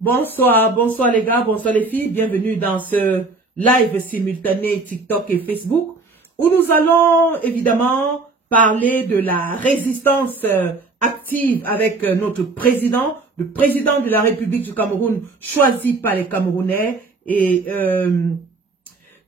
Bonsoir, bonsoir les gars, bonsoir les filles, bienvenue dans ce live simultané TikTok et Facebook où nous allons évidemment parler de la résistance active avec notre président, le président de la République du Cameroun choisi par les Camerounais et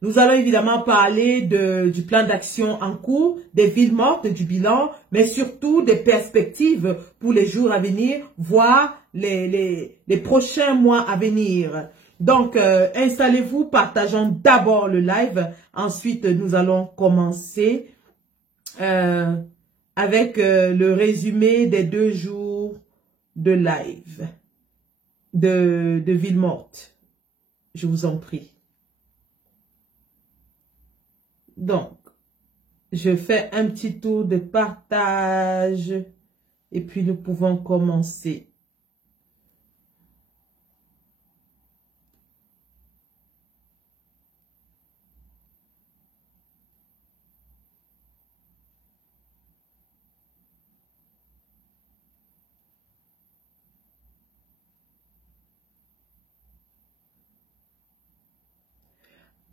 nous allons évidemment parler du plan d'action en cours, des villes mortes, du bilan, mais surtout des perspectives pour les jours à venir, voire les prochains mois à venir. Donc, installez-vous, partageons d'abord le live. Ensuite, nous allons commencer avec le résumé des 2 jours de live de villes mortes. Je vous en prie. Donc, je fais un petit tour de partage et puis nous pouvons commencer.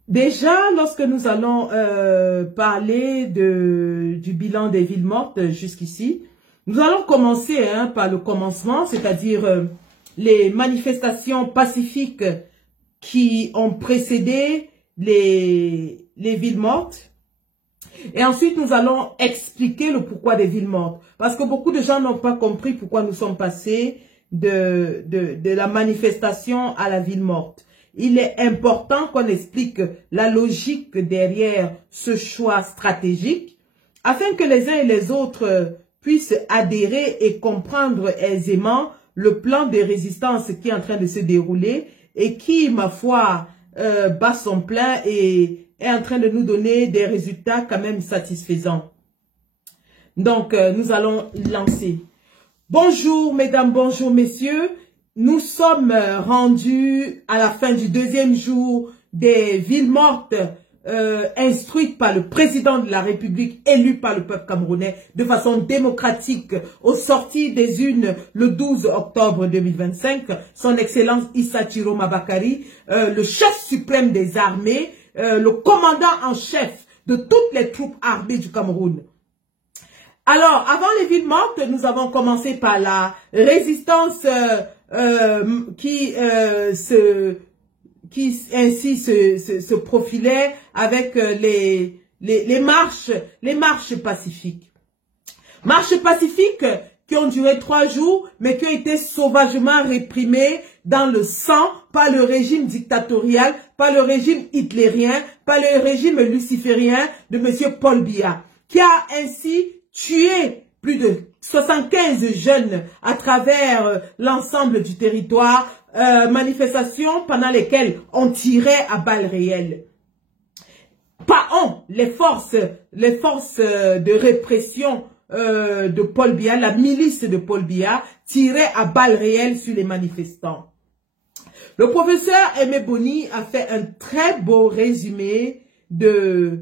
Déjà, lorsque nous allons parler du bilan des villes mortes jusqu'ici, nous allons commencer par le commencement, c'est-à-dire les manifestations pacifiques qui ont précédé les villes mortes. Et ensuite, nous allons expliquer le pourquoi des villes mortes. Parce que beaucoup de gens n'ont pas compris pourquoi nous sommes passés de la manifestation à la ville morte. Il est important qu'on explique la logique derrière ce choix stratégique afin que les uns et les autres puissent adhérer et comprendre aisément le plan de résistance qui est en train de se dérouler et qui, ma foi, bat son plein et est en train de nous donner des résultats quand même satisfaisants. Donc, nous allons lancer. Bonjour mesdames, bonjour messieurs. Nous sommes rendus à la fin du 2e jour des villes mortes instruites par le président de la République, élu par le peuple camerounais de façon démocratique au sorti des urnes le 12 octobre 2025. Son Excellence Issa Chiroma Bakari, le chef suprême des armées, le commandant en chef de toutes les troupes armées du Cameroun. Alors, avant les villes mortes, nous avons commencé par la résistance qui ainsi se profilait avec les marches pacifiques. Marches pacifiques qui ont duré 3 jours, mais qui ont été sauvagement réprimées dans le sang par le régime dictatorial, par le régime hitlérien, par le régime luciférien de M. Paul Biya, qui a ainsi tué plus de 75 jeunes à travers l'ensemble du territoire, manifestations pendant lesquelles on tirait à balles réelles. Pas les forces de répression de Paul Biya, la milice de Paul Biya, tiraient à balles réelles sur les manifestants. Le professeur Aimé Boni a fait un très beau résumé des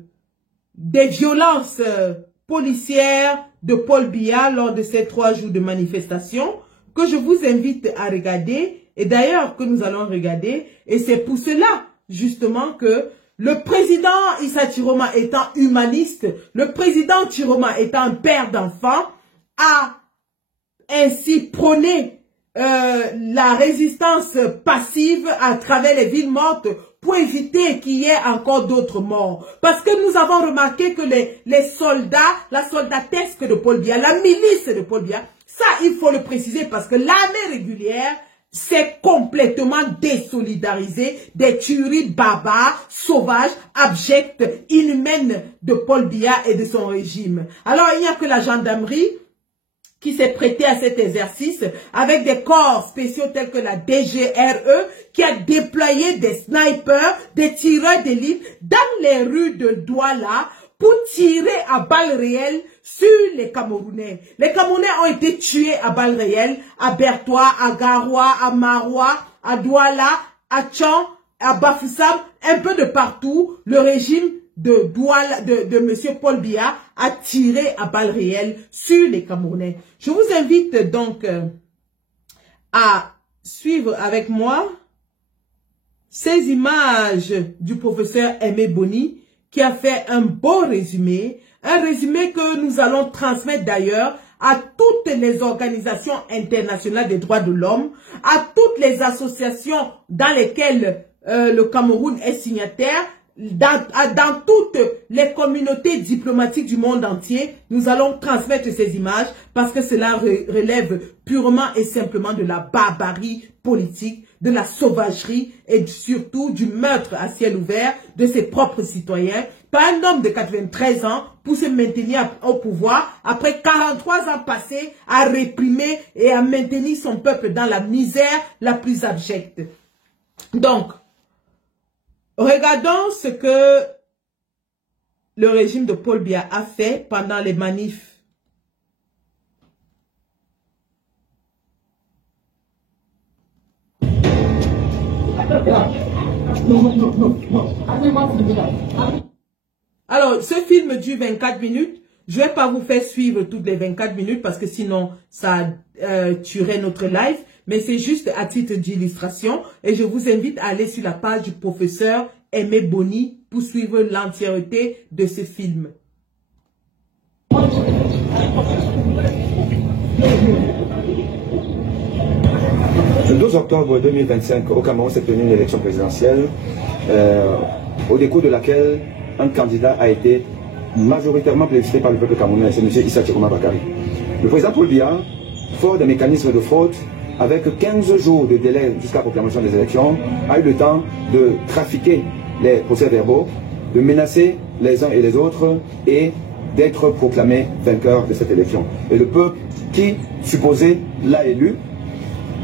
violences policière de Paul Biya lors de ces 3 jours de manifestation que je vous invite à regarder et d'ailleurs que nous allons regarder et c'est pour cela justement que le président Issa Chiroma étant humaniste, le président Chiroma étant un père d'enfants a ainsi prôné la résistance passive à travers les villes mortes pour éviter qu'il y ait encore d'autres morts. Parce que nous avons remarqué que les soldats, la soldatesque de Paul Biya, la milice de Paul Biya, ça il faut le préciser parce que l'armée régulière s'est complètement désolidarisée des tueries barbares, sauvages, abjectes, inhumaines de Paul Biya et de son régime. Alors il n'y a que la gendarmerie qui s'est prêté à cet exercice avec des corps spéciaux tels que la DGRE qui a déployé des snipers, des tireurs d'élite dans les rues de Douala pour tirer à balles réelles sur les Camerounais. Les Camerounais ont été tués à balles réelles à Bertois, à Garoua, à Maroua, à Douala, à Tchan, à Bafoussam, un peu de partout. Le régime de M. Paul Biya a tiré à balles réelles sur les Camerounais. Je vous invite donc à suivre avec moi ces images du professeur Aimé Boni qui a fait un beau résumé, un résumé que nous allons transmettre d'ailleurs à toutes les organisations internationales des droits de l'homme, à toutes les associations dans lesquelles le Cameroun est signataire, dans toutes les communautés diplomatiques du monde entier. Nous allons transmettre ces images parce que cela relève purement et simplement de la barbarie politique, de la sauvagerie et surtout du meurtre à ciel ouvert de ses propres citoyens par un homme de 93 ans pour se maintenir au pouvoir après 43 ans passés à réprimer et à maintenir son peuple dans la misère la plus abjecte. Donc, regardons ce que le régime de Paul Biya a fait pendant les manifs. Alors, ce film dure 24 minutes. Je ne vais pas vous faire suivre toutes les 24 minutes parce que sinon, ça tuerait notre live. Mais c'est juste à titre d'illustration. Et je vous invite à aller sur la page du professeur Aimé Boni pour suivre l'entièreté de ce film. Le 12 octobre 2025, au Cameroun s'est tenue une élection présidentielle au décours de laquelle un candidat a été majoritairement plébiscité par le peuple camerounais, c'est M. Issa Tchekoma Bakary. Le président Paul Biya, fort des mécanismes de fraude, avec 15 jours de délai jusqu'à la proclamation des élections, a eu le temps de trafiquer les procès-verbaux, de menacer les uns et les autres et d'être proclamé vainqueur de cette élection. Et le peuple qui, supposé, l'a élu,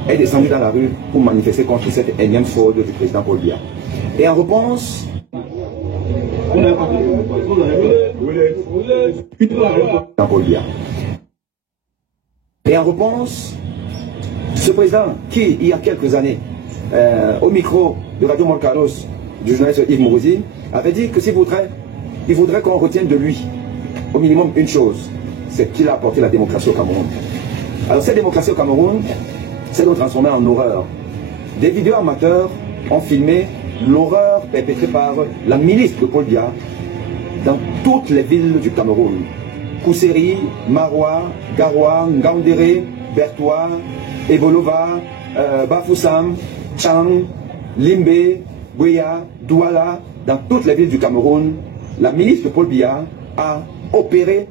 est descendu dans la rue pour manifester contre cette énième fraude du président Paul Biya. Et en réponse... Et en réponse, ce président qui, il y a quelques années, au micro de Radio Moncalos, du journaliste Yves Mourouzi, avait dit que s'il voudrait, il voudrait qu'on retienne de lui, au minimum, une chose, c'est qu'il a apporté la démocratie au Cameroun. Alors cette démocratie au Cameroun, c'est de transformer en horreur. Des vidéos amateurs ont filmé l'horreur perpétrée par la milice de Paul Biya dans toutes les villes du Cameroun. Kousséri, Maroua, Garoua, Ngaoundéré, Bertois, Ebolova, Bafoussam, Chang, Limbe, Bouya, Douala, dans toutes les villes du Cameroun, la milice de Paul Biya a opéré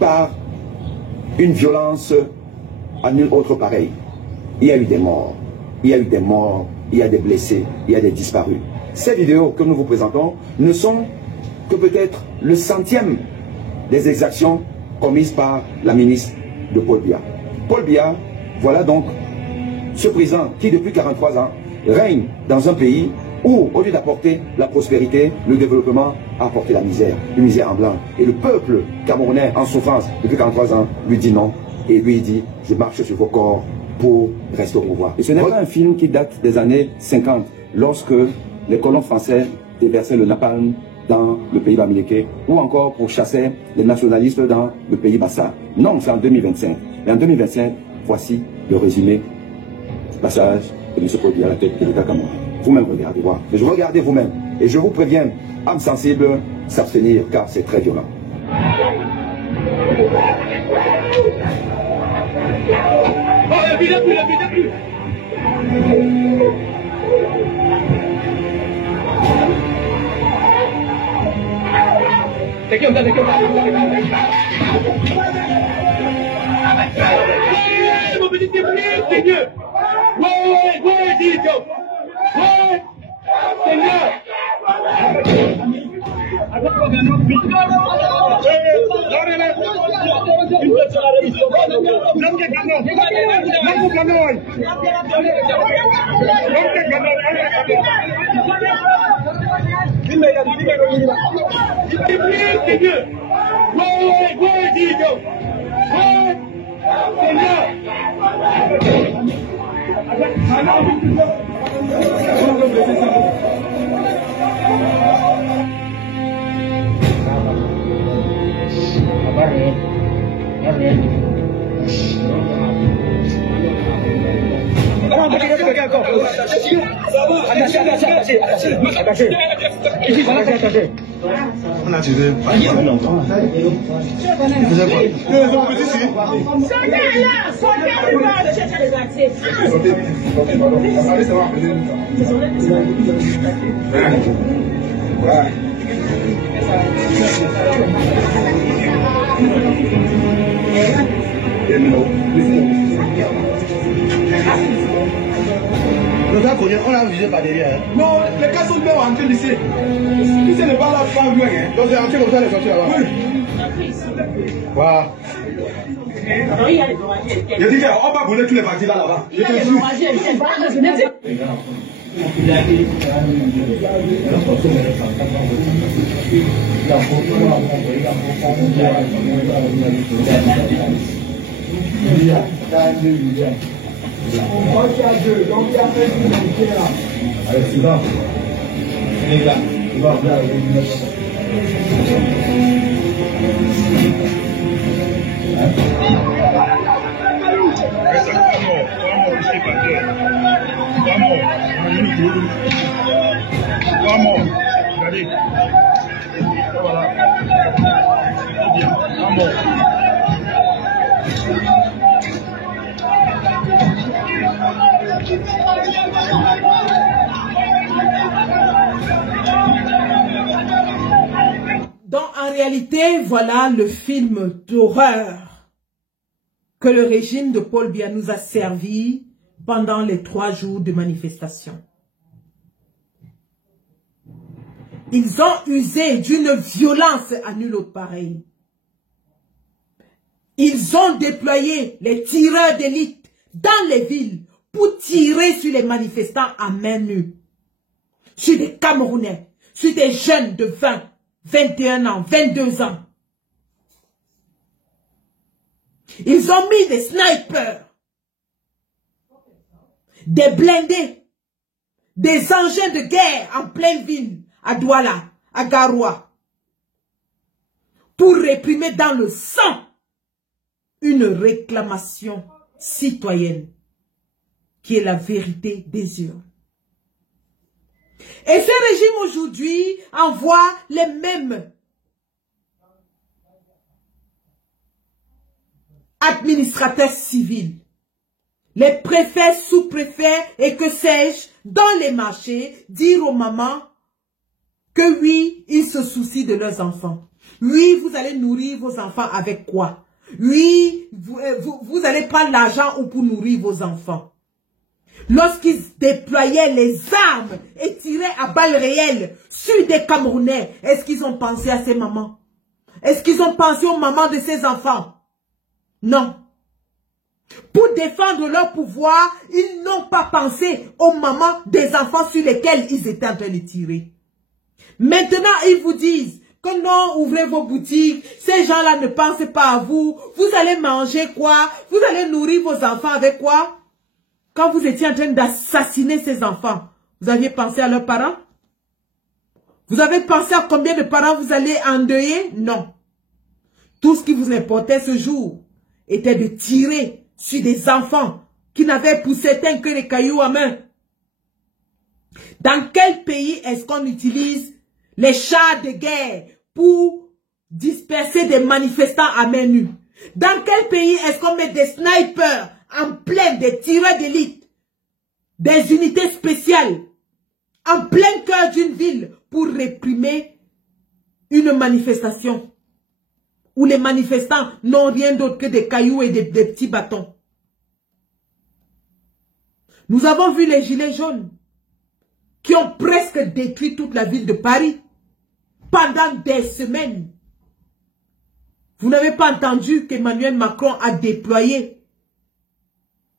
par une violence à nul autre pareil. Il y a eu des morts, il y a eu des morts, il y a des blessés, il y a des disparus. Ces vidéos que nous vous présentons ne sont que peut-être le centième des exactions commises par la milice de Paul Biya. Paul Biya, voilà donc ce président qui depuis 43 ans règne dans un pays où, au lieu d'apporter la prospérité, le développement, a apporté la misère, une misère en blanc. Et le peuple camerounais en souffrance depuis 43 ans lui dit non. Et lui dit, je marche sur vos corps pour rester au pouvoir. Et ce n'est pas un film qui date des années 50, lorsque les colons français déversaient le napalm dans le pays Bamileke, ou encore pour chasser les nationalistes dans le pays Bassa. Non, c'est en 2025. Et en 2025, voici le résumé, passage de M. Paul Biya à la tête de l'État camerounais. Vous-même regardez, voir. Mais je regardez vous-même. Et je vous préviens, âme sensible, s'abstenir, car c'est très violent. Non, vous tirez quelqu'un encore. Attachez. Ici, attachez. On a tiré par longtemps. Il faisait quoi? On l'a visé par derrière. Non, les cas sont bien rentrés ici. Ici, n'est pas là, pas loin. Donc, c'est rentré comme ça, les sorties là-bas. Oui. Voilà. Je dis qu'on va brûler tous les partis là-bas. Je te jure. Allez, c'est là. C'est là. Donc, en réalité, voilà le film d'horreur que le régime de Paul Biya nous a servi pendant les 3 jours de manifestation. Ils ont usé d'une violence à nul autre pareil. Ils ont déployé les tireurs d'élite dans les villes pour tirer sur les manifestants à main nue. Sur des Camerounais, sur des jeunes de 20, 21 ans, 22 ans. Ils ont mis des snipers, des blindés, des engins de guerre en pleine ville, à Douala, à Garoua, pour réprimer dans le sang une réclamation citoyenne qui est la vérité des urnes. Et ce régime aujourd'hui envoie les mêmes administrateurs civils, les préfets, sous-préfets et que sais-je, dans les marchés, dire aux mamans que oui, ils se soucient de leurs enfants. Oui, vous allez nourrir vos enfants avec quoi? Oui, vous allez prendre l'argent pour nourrir vos enfants. Lorsqu'ils déployaient les armes et tiraient à balles réelles sur des Camerounais, est-ce qu'ils ont pensé à ces mamans? Est-ce qu'ils ont pensé aux mamans de ces enfants? Non. Pour défendre leur pouvoir, ils n'ont pas pensé aux mamans des enfants sur lesquels ils étaient en train de tirer. Maintenant, ils vous disent que non, ouvrez vos boutiques, ces gens-là ne pensent pas à vous, vous allez manger quoi? Vous allez nourrir vos enfants avec quoi? Quand vous étiez en train d'assassiner ces enfants, vous aviez pensé à leurs parents? Vous avez pensé à combien de parents vous allez endeuiller? Non. Tout ce qui vous importait ce jour était de tirer sur des enfants qui n'avaient pour certains que des cailloux à main. Dans quel pays est-ce qu'on utilise les chars de guerre pour disperser des manifestants à main nue? Dans quel pays est-ce qu'on met des snipers en plein, des tireurs d'élite, des unités spéciales, en plein cœur d'une ville pour réprimer une manifestation où les manifestants n'ont rien d'autre que des cailloux et des petits bâtons? Nous avons vu les gilets jaunes qui ont presque détruit toute la ville de Paris pendant des semaines. Vous n'avez pas entendu qu'Emmanuel Macron a déployé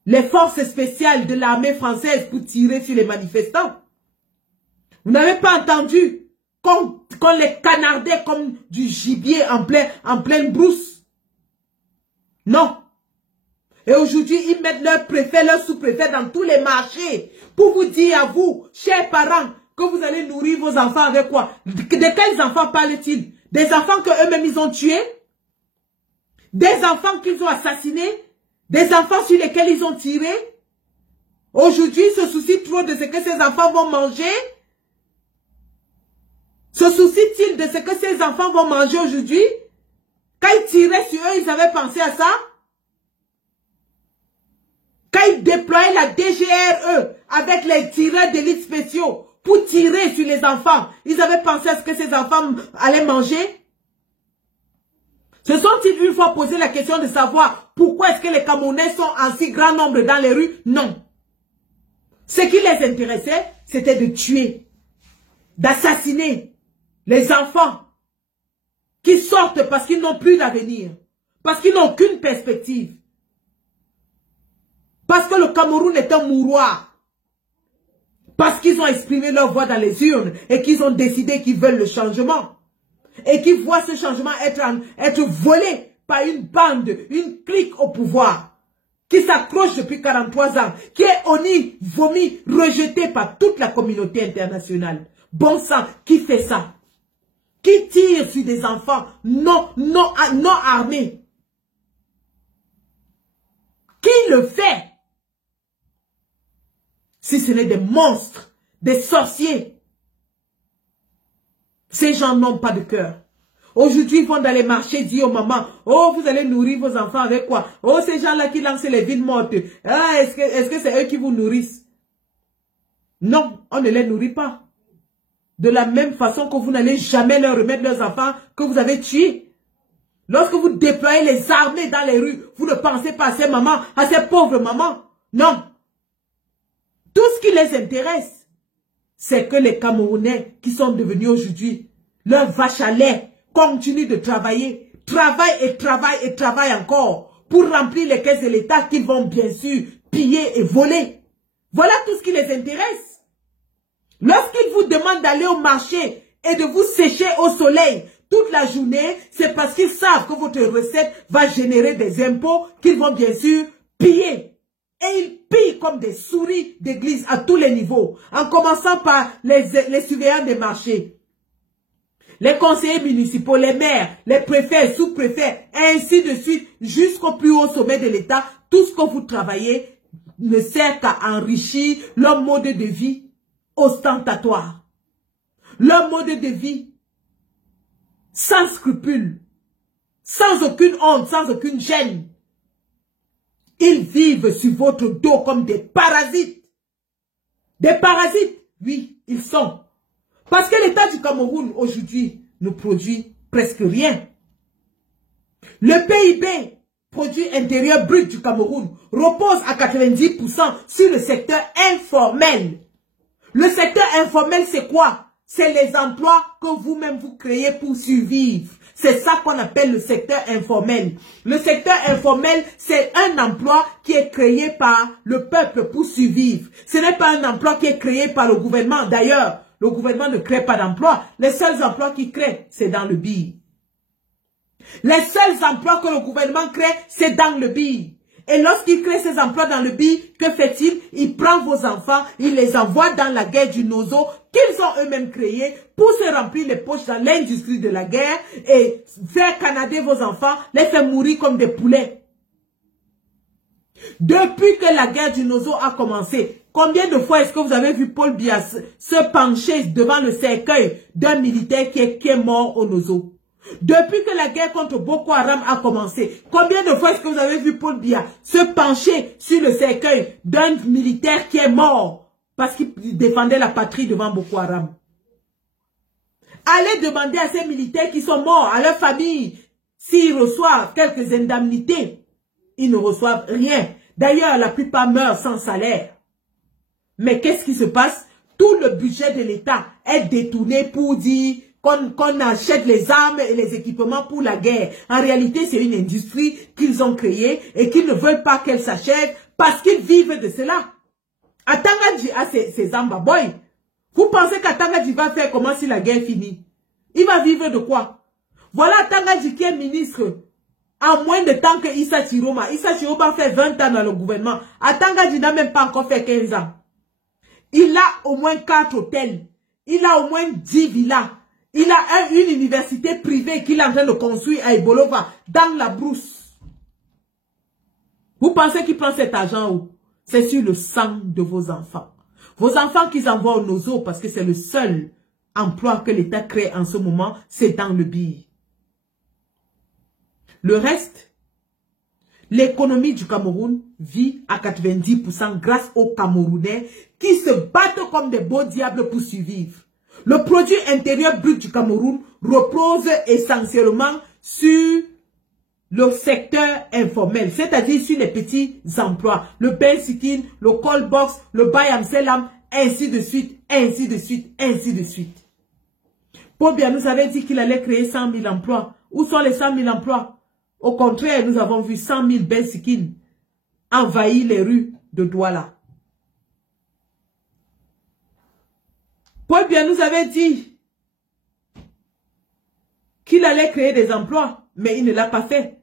les forces spéciales de l'armée française pour tirer sur les manifestants? Vous n'avez pas entendu qu'on les canardait comme du gibier en pleine brousse? Non. Et aujourd'hui, ils mettent leurs préfets, leurs sous-préfets dans tous les marchés pour vous dire à vous, chers parents, que vous allez nourrir vos enfants avec quoi? De quels enfants parlent-ils? Des enfants qu'eux-mêmes ils ont tués? Des enfants qu'ils ont assassinés? Des enfants sur lesquels ils ont tiré? Aujourd'hui, se soucie trop de ce que ses enfants vont manger? Se soucie-t-il de ce que ses enfants vont manger aujourd'hui? Quand ils tiraient sur eux, ils avaient pensé à ça? Quand ils déployaient la DGRE avec les tireurs d'élite spéciaux pour tirer sur les enfants, ils avaient pensé à ce que ces enfants allaient manger? Se sont-ils une fois posé la question de savoir pourquoi est-ce que les Camerounais sont en si grand nombre dans les rues? Non. Ce qui les intéressait, c'était de tuer, d'assassiner les enfants qui sortent parce qu'ils n'ont plus d'avenir, parce qu'ils n'ont aucune perspective, parce que le Cameroun est un mouroir, parce qu'ils ont exprimé leur voix dans les urnes et qu'ils ont décidé qu'ils veulent le changement et qu'ils voient ce changement être volé par une bande, une clique au pouvoir qui s'accroche depuis 43 ans, qui est honni, vomi, rejeté par toute la communauté internationale. Bon sang, qui fait ça? Qui tire sur des enfants non armés? Qui le fait? Si ce n'est des monstres, des sorciers. Ces gens n'ont pas de cœur. Aujourd'hui, ils vont dans les marchés dire aux mamans, oh, vous allez nourrir vos enfants avec quoi? Oh, ces gens-là qui lancent les villes mortes. Ah, est-ce que c'est eux qui vous nourrissent? Non, on ne les nourrit pas. De la même façon que vous n'allez jamais leur remettre leurs enfants que vous avez tués. Lorsque vous déployez les armées dans les rues, vous ne pensez pas à ces mamans, à ces pauvres mamans. Non. Tout ce qui les intéresse, c'est que les Camerounais qui sont devenus aujourd'hui leurs vaches à lait continuent de travailler, travaillent et travaillent et travaillent encore pour remplir les caisses de l'État qu'ils vont bien sûr piller et voler. Voilà tout ce qui les intéresse. Lorsqu'ils vous demandent d'aller au marché et de vous sécher au soleil toute la journée, c'est parce qu'ils savent que votre recette va générer des impôts qu'ils vont bien sûr piller. Et ils pillent comme des souris d'église à tous les niveaux, en commençant par les surveillants des marchés, les conseillers municipaux, les maires, les préfets, sous-préfets, et ainsi de suite, jusqu'au plus haut sommet de l'État. Tout ce que vous travaillez ne sert qu'à enrichir leur mode de vie ostentatoire, leur mode de vie sans scrupules, sans aucune honte, sans aucune gêne. Ils vivent sur votre dos comme des parasites. Des parasites, oui, ils sont. Parce que l'État du Cameroun, aujourd'hui, ne produit presque rien. Le PIB, produit intérieur brut du Cameroun, repose à 90% sur le secteur informel. Le secteur informel, c'est quoi? C'est les emplois que vous-même vous créez pour survivre. C'est ça qu'on appelle le secteur informel. Le secteur informel, c'est un emploi qui est créé par le peuple pour survivre. Ce n'est pas un emploi qui est créé par le gouvernement. D'ailleurs, le gouvernement ne crée pas d'emplois. Les seuls emplois qu'il crée, c'est dans le BI. Les seuls emplois que le gouvernement crée, c'est dans le BI. Et lorsqu'il crée ces emplois dans le BI, que fait-il? Il prend vos enfants, il les envoie dans la guerre du Nozo qu'ils ont eux-mêmes créée pour se remplir les poches dans l'industrie de la guerre et faire canader vos enfants, les faire mourir comme des poulets. Depuis que la guerre du Nozo a commencé, combien de fois est-ce que vous avez vu Paul Biya se pencher devant le cercueil d'un militaire qui est mort au Nozo? Depuis que la guerre contre Boko Haram a commencé, combien de fois est-ce que vous avez vu Paul Biya se pencher sur le cercueil d'un militaire qui est mort parce qu'il défendait la patrie devant Boko Haram? Allez demander à ces militaires qui sont morts, à leur famille, s'ils reçoivent quelques indemnités. Ils ne reçoivent rien. D'ailleurs, la plupart meurent sans salaire. Mais qu'est-ce qui se passe? Tout le budget de l'État est détourné pour dire qu'on achète les armes et les équipements pour la guerre. En réalité, c'est une industrie qu'ils ont créée et qu'ils ne veulent pas qu'elle s'achève parce qu'ils vivent de cela. Atangadji a ses ambaboy. Vous pensez qu'Atangadji va faire comment si la guerre finit? Il va vivre de quoi? Voilà Atangadji qui est ministre en moins de temps que Issa Chiroma. Issa Chiroma fait 20 ans dans le gouvernement. Atangadji n'a même pas encore fait 15 ans. Il a au moins 4 hôtels. Il a au moins 10 villas. Il a une université privée qu'il est en train de construire à Ibolova, dans la brousse. Vous pensez qu'il prend cet argent où? c'est sur le sang de vos enfants. Vos enfants qu'ils envoient au nozo, parce que c'est le seul emploi que l'État crée en ce moment, c'est dans le billet. Le reste, l'économie du Cameroun vit à 90% grâce aux Camerounais qui se battent comme des beaux diables pour survivre. Le produit intérieur brut du Cameroun repose essentiellement sur le secteur informel, c'est-à-dire sur les petits emplois, le bensikin, le call box, le bayam selam, ainsi de suite, ainsi de suite, ainsi de suite. Paul Biya nous avait dit qu'il allait créer 100 000 emplois. Où sont les 100 000 emplois? Au contraire, nous avons vu 100 000 bensikin envahir les rues de Douala. Paul Biya nous avait dit qu'il allait créer des emplois, mais il ne l'a pas fait.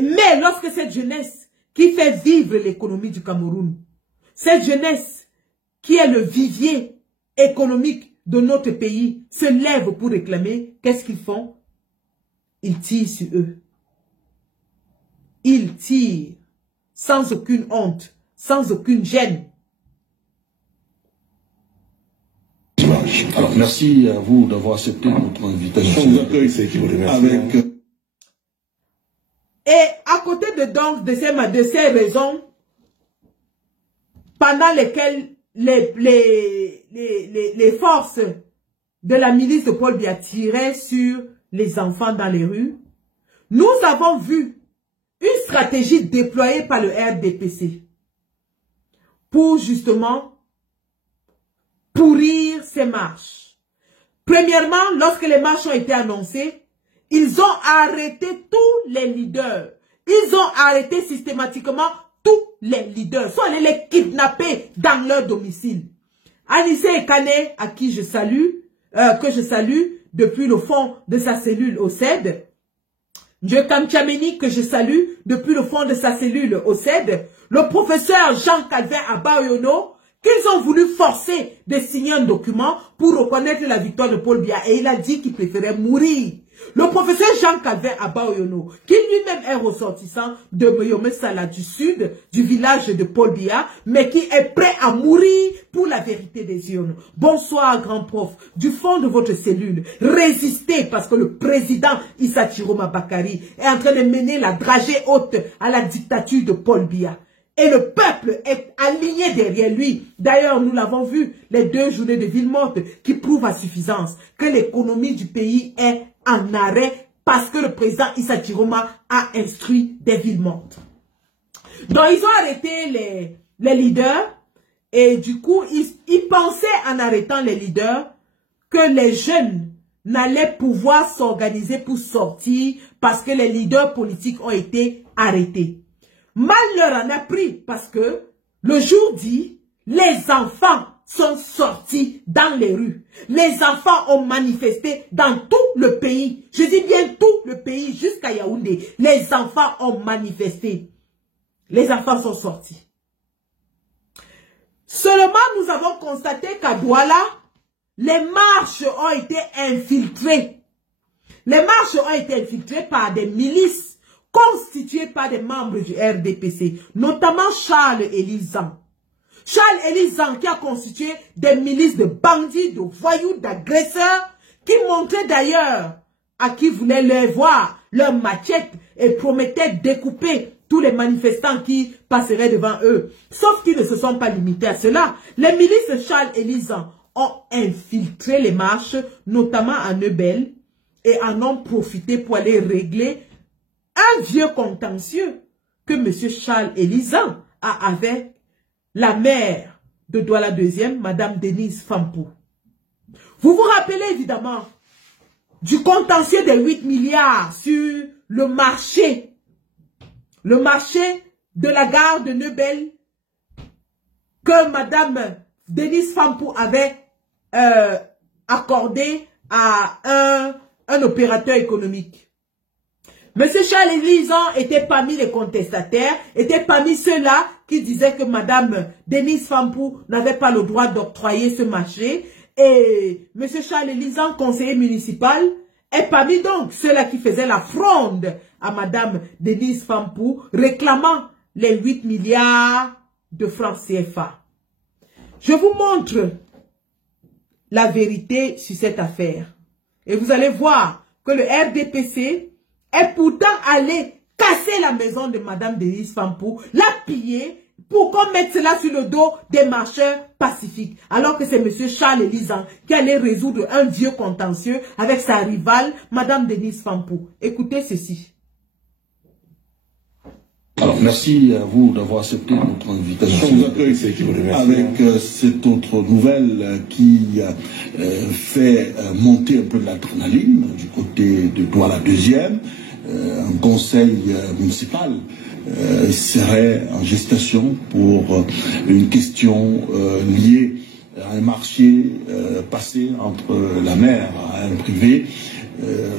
Mais lorsque cette jeunesse qui fait vivre l'économie du Cameroun, cette jeunesse qui est le vivier économique de notre pays, se lève pour réclamer, qu'est-ce qu'ils font? Ils tirent sur eux. Ils tirent sans aucune honte, sans aucune gêne. Alors, merci à vous d'avoir accepté notre invitation. Et à côté de ces raisons, pendant lesquelles les forces de la milice de Paul Biya tiraient sur les enfants dans les rues, nous avons vu une stratégie déployée par le RDPC pour justement pourrir ces marches. Premièrement, lorsque les marches ont été annoncées, ils ont arrêté tous les leaders. Ils ont arrêté systématiquement tous les leaders. Soit les kidnapper dans leur domicile. Anissé Ekane, à qui je salue, que je salue depuis le fond de sa cellule au CED. Djekam Tchameni, que je salue depuis le fond de sa cellule au CED. Le professeur Jean-Calvin Abaoyono, qu'ils ont voulu forcer de signer un document pour reconnaître la victoire de Paul Biya. Et il a dit qu'il préférait mourir. Le professeur Jean-Calvin Abaoyono, qui lui-même est ressortissant de Moyome Sala du sud, du village de Paul Biya, mais qui est prêt à mourir pour la vérité des urnes. Bonsoir, grand prof. Du fond de votre cellule, résistez parce que le président Issa Chiroma Bakari est en train de mener la dragée haute à la dictature de Paul Biya. Et le peuple est aligné derrière lui. D'ailleurs, nous l'avons vu, les 2 journées de ville morte qui prouvent à suffisance que l'économie du pays est en arrêt parce que le président Issa Chiroma a instruit des villes mortes. Donc, ils ont arrêté les leaders et du coup, ils pensaient en arrêtant les leaders que les jeunes n'allaient pouvoir s'organiser pour sortir parce que les leaders politiques ont été arrêtés. Mal leur en a pris parce que le jour dit, les enfants sont sortis dans les rues. Les enfants ont manifesté dans tout le pays. Je dis bien tout le pays jusqu'à Yaoundé. Les enfants ont manifesté. Les enfants sont sortis. Seulement, nous avons constaté qu'à Douala, les marches ont été infiltrées. Les marches ont été infiltrées par des milices constitué par des membres du RDPC, notamment Charles Elizan. Charles Elizan qui a constitué des milices de bandits, de voyous, d'agresseurs, qui montraient d'ailleurs à qui voulait les voir leurs machettes et promettaient découper tous les manifestants qui passeraient devant eux. Sauf qu'ils ne se sont pas limités à cela. Les milices de Charles Elizan ont infiltré les marches, notamment à Neubel, et en ont profité pour aller régler un vieux contentieux que M. Charles Elizan a avec la mère de Douala 2e, Mme Denise Fampou. Vous vous rappelez évidemment du contentieux des 8 milliards sur le marché de la gare de Neubel que Mme Denise Fampou avait accordé à un opérateur économique. Monsieur Charles Elizan était parmi les contestataires, était parmi ceux-là qui disaient que Mme Denise Fampou n'avait pas le droit d'octroyer ce marché. Et Monsieur Charles Elizan, conseiller municipal, est parmi donc ceux-là qui faisaient la fronde à Mme Denise Fampou, réclamant les 8 milliards de francs CFA. Je vous montre la vérité sur cette affaire. Et vous allez voir que le RDPC est pourtant allé casser la maison de Madame Denise Fampou, la piller, pour qu'on mette cela sur le dos des marcheurs pacifiques. Alors que c'est M. Charles Elisan qui allait résoudre un vieux contentieux avec sa rivale, Madame Denise Fampou. Écoutez ceci. Alors, merci à vous d'avoir accepté notre invitation avec cette autre nouvelle qui fait monter un peu de l'adrénaline du côté de Douala 2e. Un conseil municipal serait en gestation pour une question liée à un marché passé entre la maire et un privé.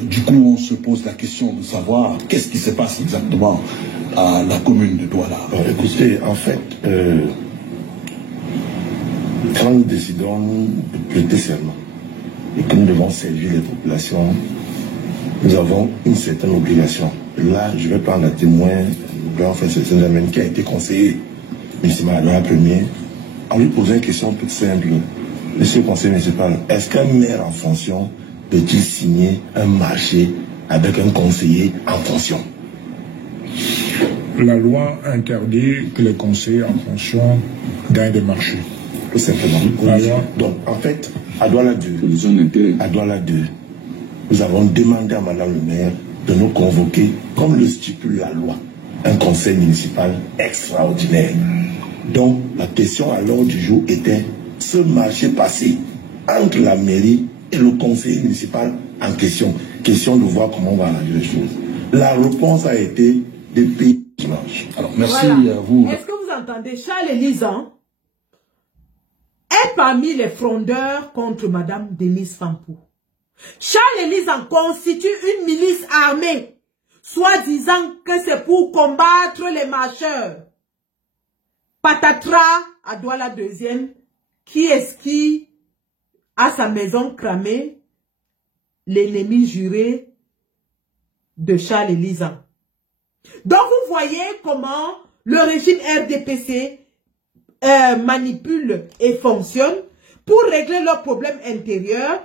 Du coup, on se pose la question de savoir qu'est-ce qui se passe exactement à la commune de Douala. Écoutez, en fait, quand nous décidons de prêter serment et que nous devons servir les populations, nous avons une certaine obligation. Là, je vais prendre un témoin, qui a été conseiller municipal à Douala 1er, en lui posant une question toute simple. Monsieur le conseiller municipal, est-ce qu'un maire en fonction peut-il signer un marché avec un conseiller en fonction? La loi interdit que les conseillers en fonction gagnent des marchés. Tout simplement. Donc, en fait, à Douala 2, nous avons demandé à Madame le maire de nous convoquer, comme le stipule la loi, un conseil municipal extraordinaire. Donc, la question à l'ordre du jour était ce marché passé entre la mairie et le conseiller municipal en question. Question de voir comment on va arranger les choses. La réponse a été de payer dimanche. Alors, merci à vous. Est-ce que vous entendez? Charles Elisan est parmi les frondeurs contre Madame Denise Fampou. Charles Elisan constitue une milice armée, soi-disant que c'est pour combattre les marcheurs. Patatras à Douala 2e, qui est-ce qui a sa maison cramée? L'ennemi juré de Charles Elisan. Donc vous voyez comment le régime RDPC manipule et fonctionne. Pour régler leurs problèmes intérieurs,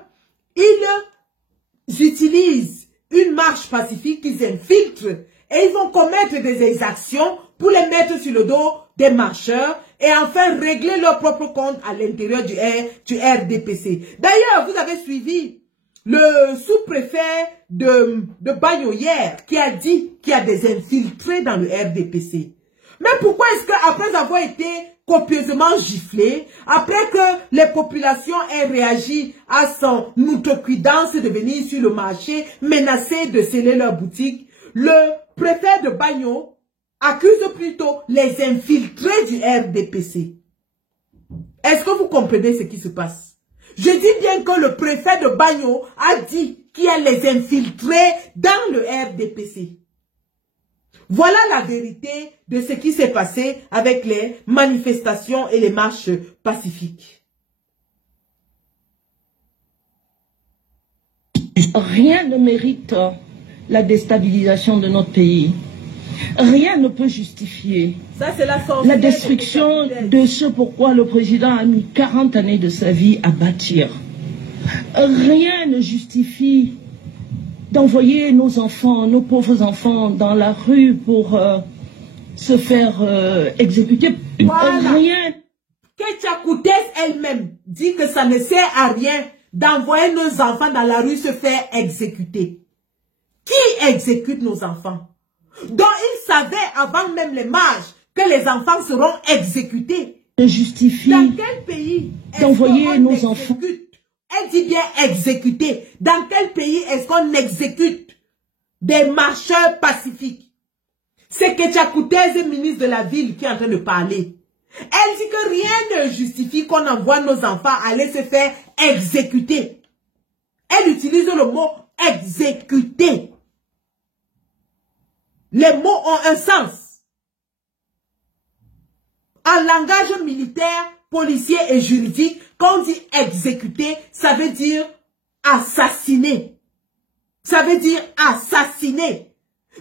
ils utilisent une marche pacifique qu'ils infiltrent et ils vont commettre des exactions pour les mettre sur le dos des marcheurs et enfin régler leur propre compte à l'intérieur du RDPC. D'ailleurs, vous avez suivi le sous-préfet de Bagno hier qui a dit qu'il y a des infiltrés dans le RDPC. Mais pourquoi est-ce qu'après avoir été copieusement giflé, après que les populations aient réagi à son outrecuidance de venir sur le marché, menacé de sceller leur boutique, le préfet de Bagno accuse plutôt les infiltrés du RDPC. Est-ce que vous comprenez ce qui se passe? Je dis bien que le préfet de Bagno a dit qu'il y a les infiltrés dans le RDPC. Voilà la vérité de ce qui s'est passé avec les manifestations et les marches pacifiques. Rien ne mérite la déstabilisation de notre pays. Rien ne peut justifier la destruction de ce pourquoi le président a mis 40 années de sa vie à bâtir. Rien ne justifie d'envoyer nos enfants, nos pauvres enfants dans la rue pour se faire exécuter. Voilà. Rien. Ketia Koutès elle-même dit que ça ne sert à rien d'envoyer nos enfants dans la rue se faire exécuter. Qui exécute nos enfants? Donc il savait avant même les marches que les enfants seront exécutés. Ne justifie dans quel pays d'envoyer nos enfants? Elle dit bien exécuter. Dans quel pays est-ce qu'on exécute des marcheurs pacifiques? C'est Ketia Koutès, ministre de la ville, qui est en train de parler. Elle dit que rien ne justifie qu'on envoie nos enfants aller se faire exécuter. Elle utilise le mot exécuter. Les mots ont un sens. En langage militaire, policier et juridique, quand on dit exécuter, ça veut dire assassiner. Ça veut dire assassiner.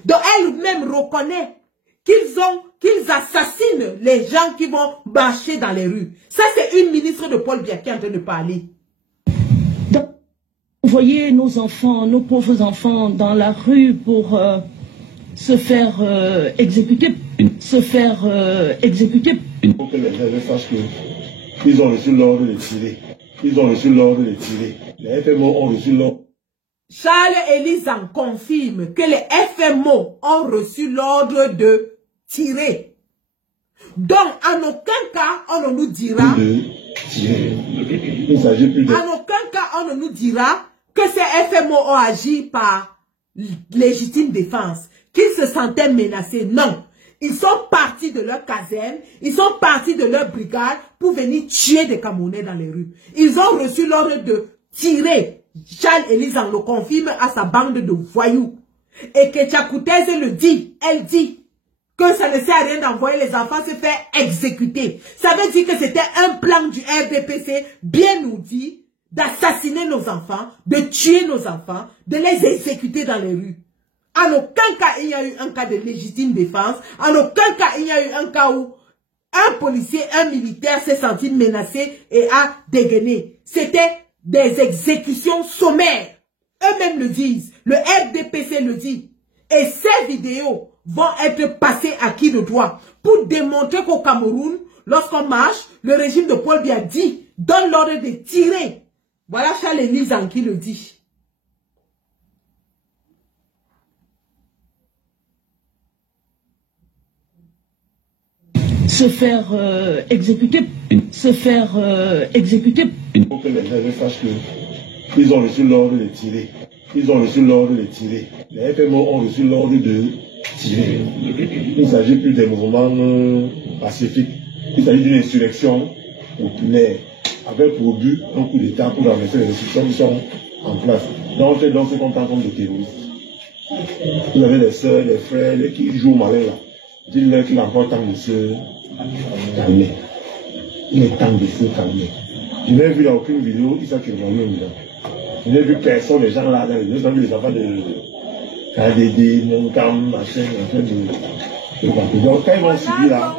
Donc elle-même reconnaît qu'ils ont qu'ils assassinent les gens qui vont marcher dans les rues. Ça, c'est une ministre de Paul Biya qui est en train de parler. Envoyer nos enfants, nos pauvres enfants dans la rue pour se faire exécuter. Se faire exécuter. Il faut que les gens sachent qu'ils ont reçu l'ordre de tirer. Ils ont reçu l'ordre de tirer. Les FMO ont reçu l'ordre. Charles Elizang confirme que les FMO ont reçu l'ordre de tirer. Donc, en aucun cas, on ne nous dira... Il s'agit plus de... En aucun cas, on ne nous dira que ces FMO ont agi par légitime défense, qu'ils se sentaient menacés. Non. Ils sont partis de leur caserne, ils sont partis de leur brigade pour venir tuer des Camerounais dans les rues. Ils ont reçu l'ordre de tirer. Charles Elizang le confirme à sa bande de voyous. Et que Tchakoutez le dit, elle dit que ça ne sert à rien d'envoyer les enfants se faire exécuter. Ça veut dire que c'était un plan du RDPC bien nous dit d'assassiner nos enfants, de tuer nos enfants, de les exécuter dans les rues. En aucun cas, il y a eu un cas de légitime défense. En aucun cas, il y a eu un cas où un policier, un militaire s'est senti menacé et a dégainé. C'était des exécutions sommaires. Eux-mêmes le disent. Le RDPC le dit. Et ces vidéos vont être passées à qui de droit pour démontrer qu'au Cameroun, lorsqu'on marche, le régime de Paul Biya dit, donne l'ordre de tirer. Voilà Charles Elizang qui le dit. Se faire exécuter. Se faire exécuter. Il faut que les gens sachent qu'ils ont reçu l'ordre de tirer. Ils ont reçu l'ordre de tirer. Les FMO ont reçu l'ordre de tirer. Il ne s'agit plus des mouvements pacifiques. Il s'agit d'une insurrection populaire avec pour but un coup d'État pour renverser les institutions qui sont en place. Donc c'est qu'on prend comme des terroristes. Vous avez les sœurs, les frères, les qui jouent malin là. Dites-leur qu'il a encore temps de se calmer. Il est temps de se calmer. Je n'ai vu là aucune vidéo, ils sont qui ont vu là. Je n'ai vu personne, les gens là, dans les deux, j'ai vu les enfants de KDD, Moncam, machin, en train de donc quand ils vont subir là,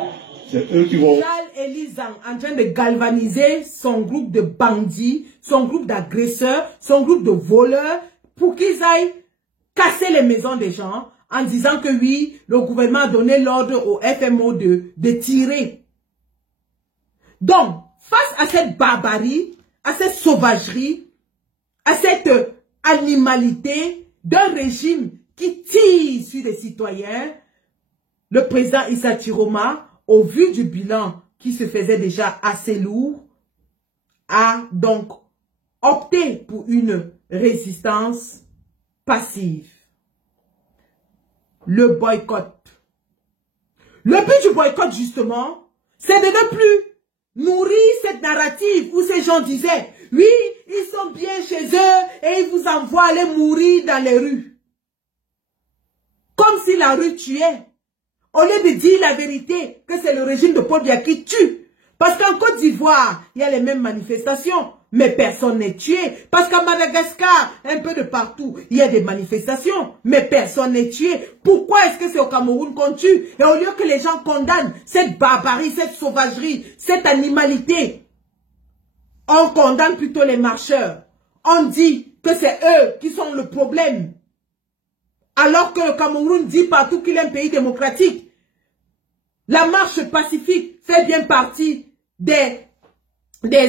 c'est eux qui vont... Charles Elizang en train de galvaniser son groupe de bandits, son groupe d'agresseurs, son groupe de voleurs, pour qu'ils aillent casser les maisons des gens, en disant que oui, le gouvernement a donné l'ordre au FMO de tirer. Donc, face à cette barbarie, à cette sauvagerie, à cette animalité d'un régime qui tire sur les citoyens, le président Issa Tiroma, au vu du bilan qui se faisait déjà assez lourd, a donc opté pour une résistance passive. Le boycott. Le but du boycott, justement, c'est de ne plus nourrir cette narrative où ces gens disaient, oui, ils sont bien chez eux et ils vous envoient aller mourir dans les rues. Comme si la rue tuait. Au lieu de dire la vérité, que c'est le régime de Paul Biya qui tue. Parce qu'en Côte d'Ivoire, il y a les mêmes manifestations, mais personne n'est tué. Parce qu'en Madagascar, un peu de partout, il y a des manifestations, mais personne n'est tué. Pourquoi est-ce que c'est au Cameroun qu'on tue? Et au lieu que les gens condamnent cette barbarie, cette sauvagerie, cette animalité, on condamne plutôt les marcheurs. On dit que c'est eux qui sont le problème. Alors que le Cameroun dit partout qu'il est un pays démocratique. La marche pacifique fait bien partie des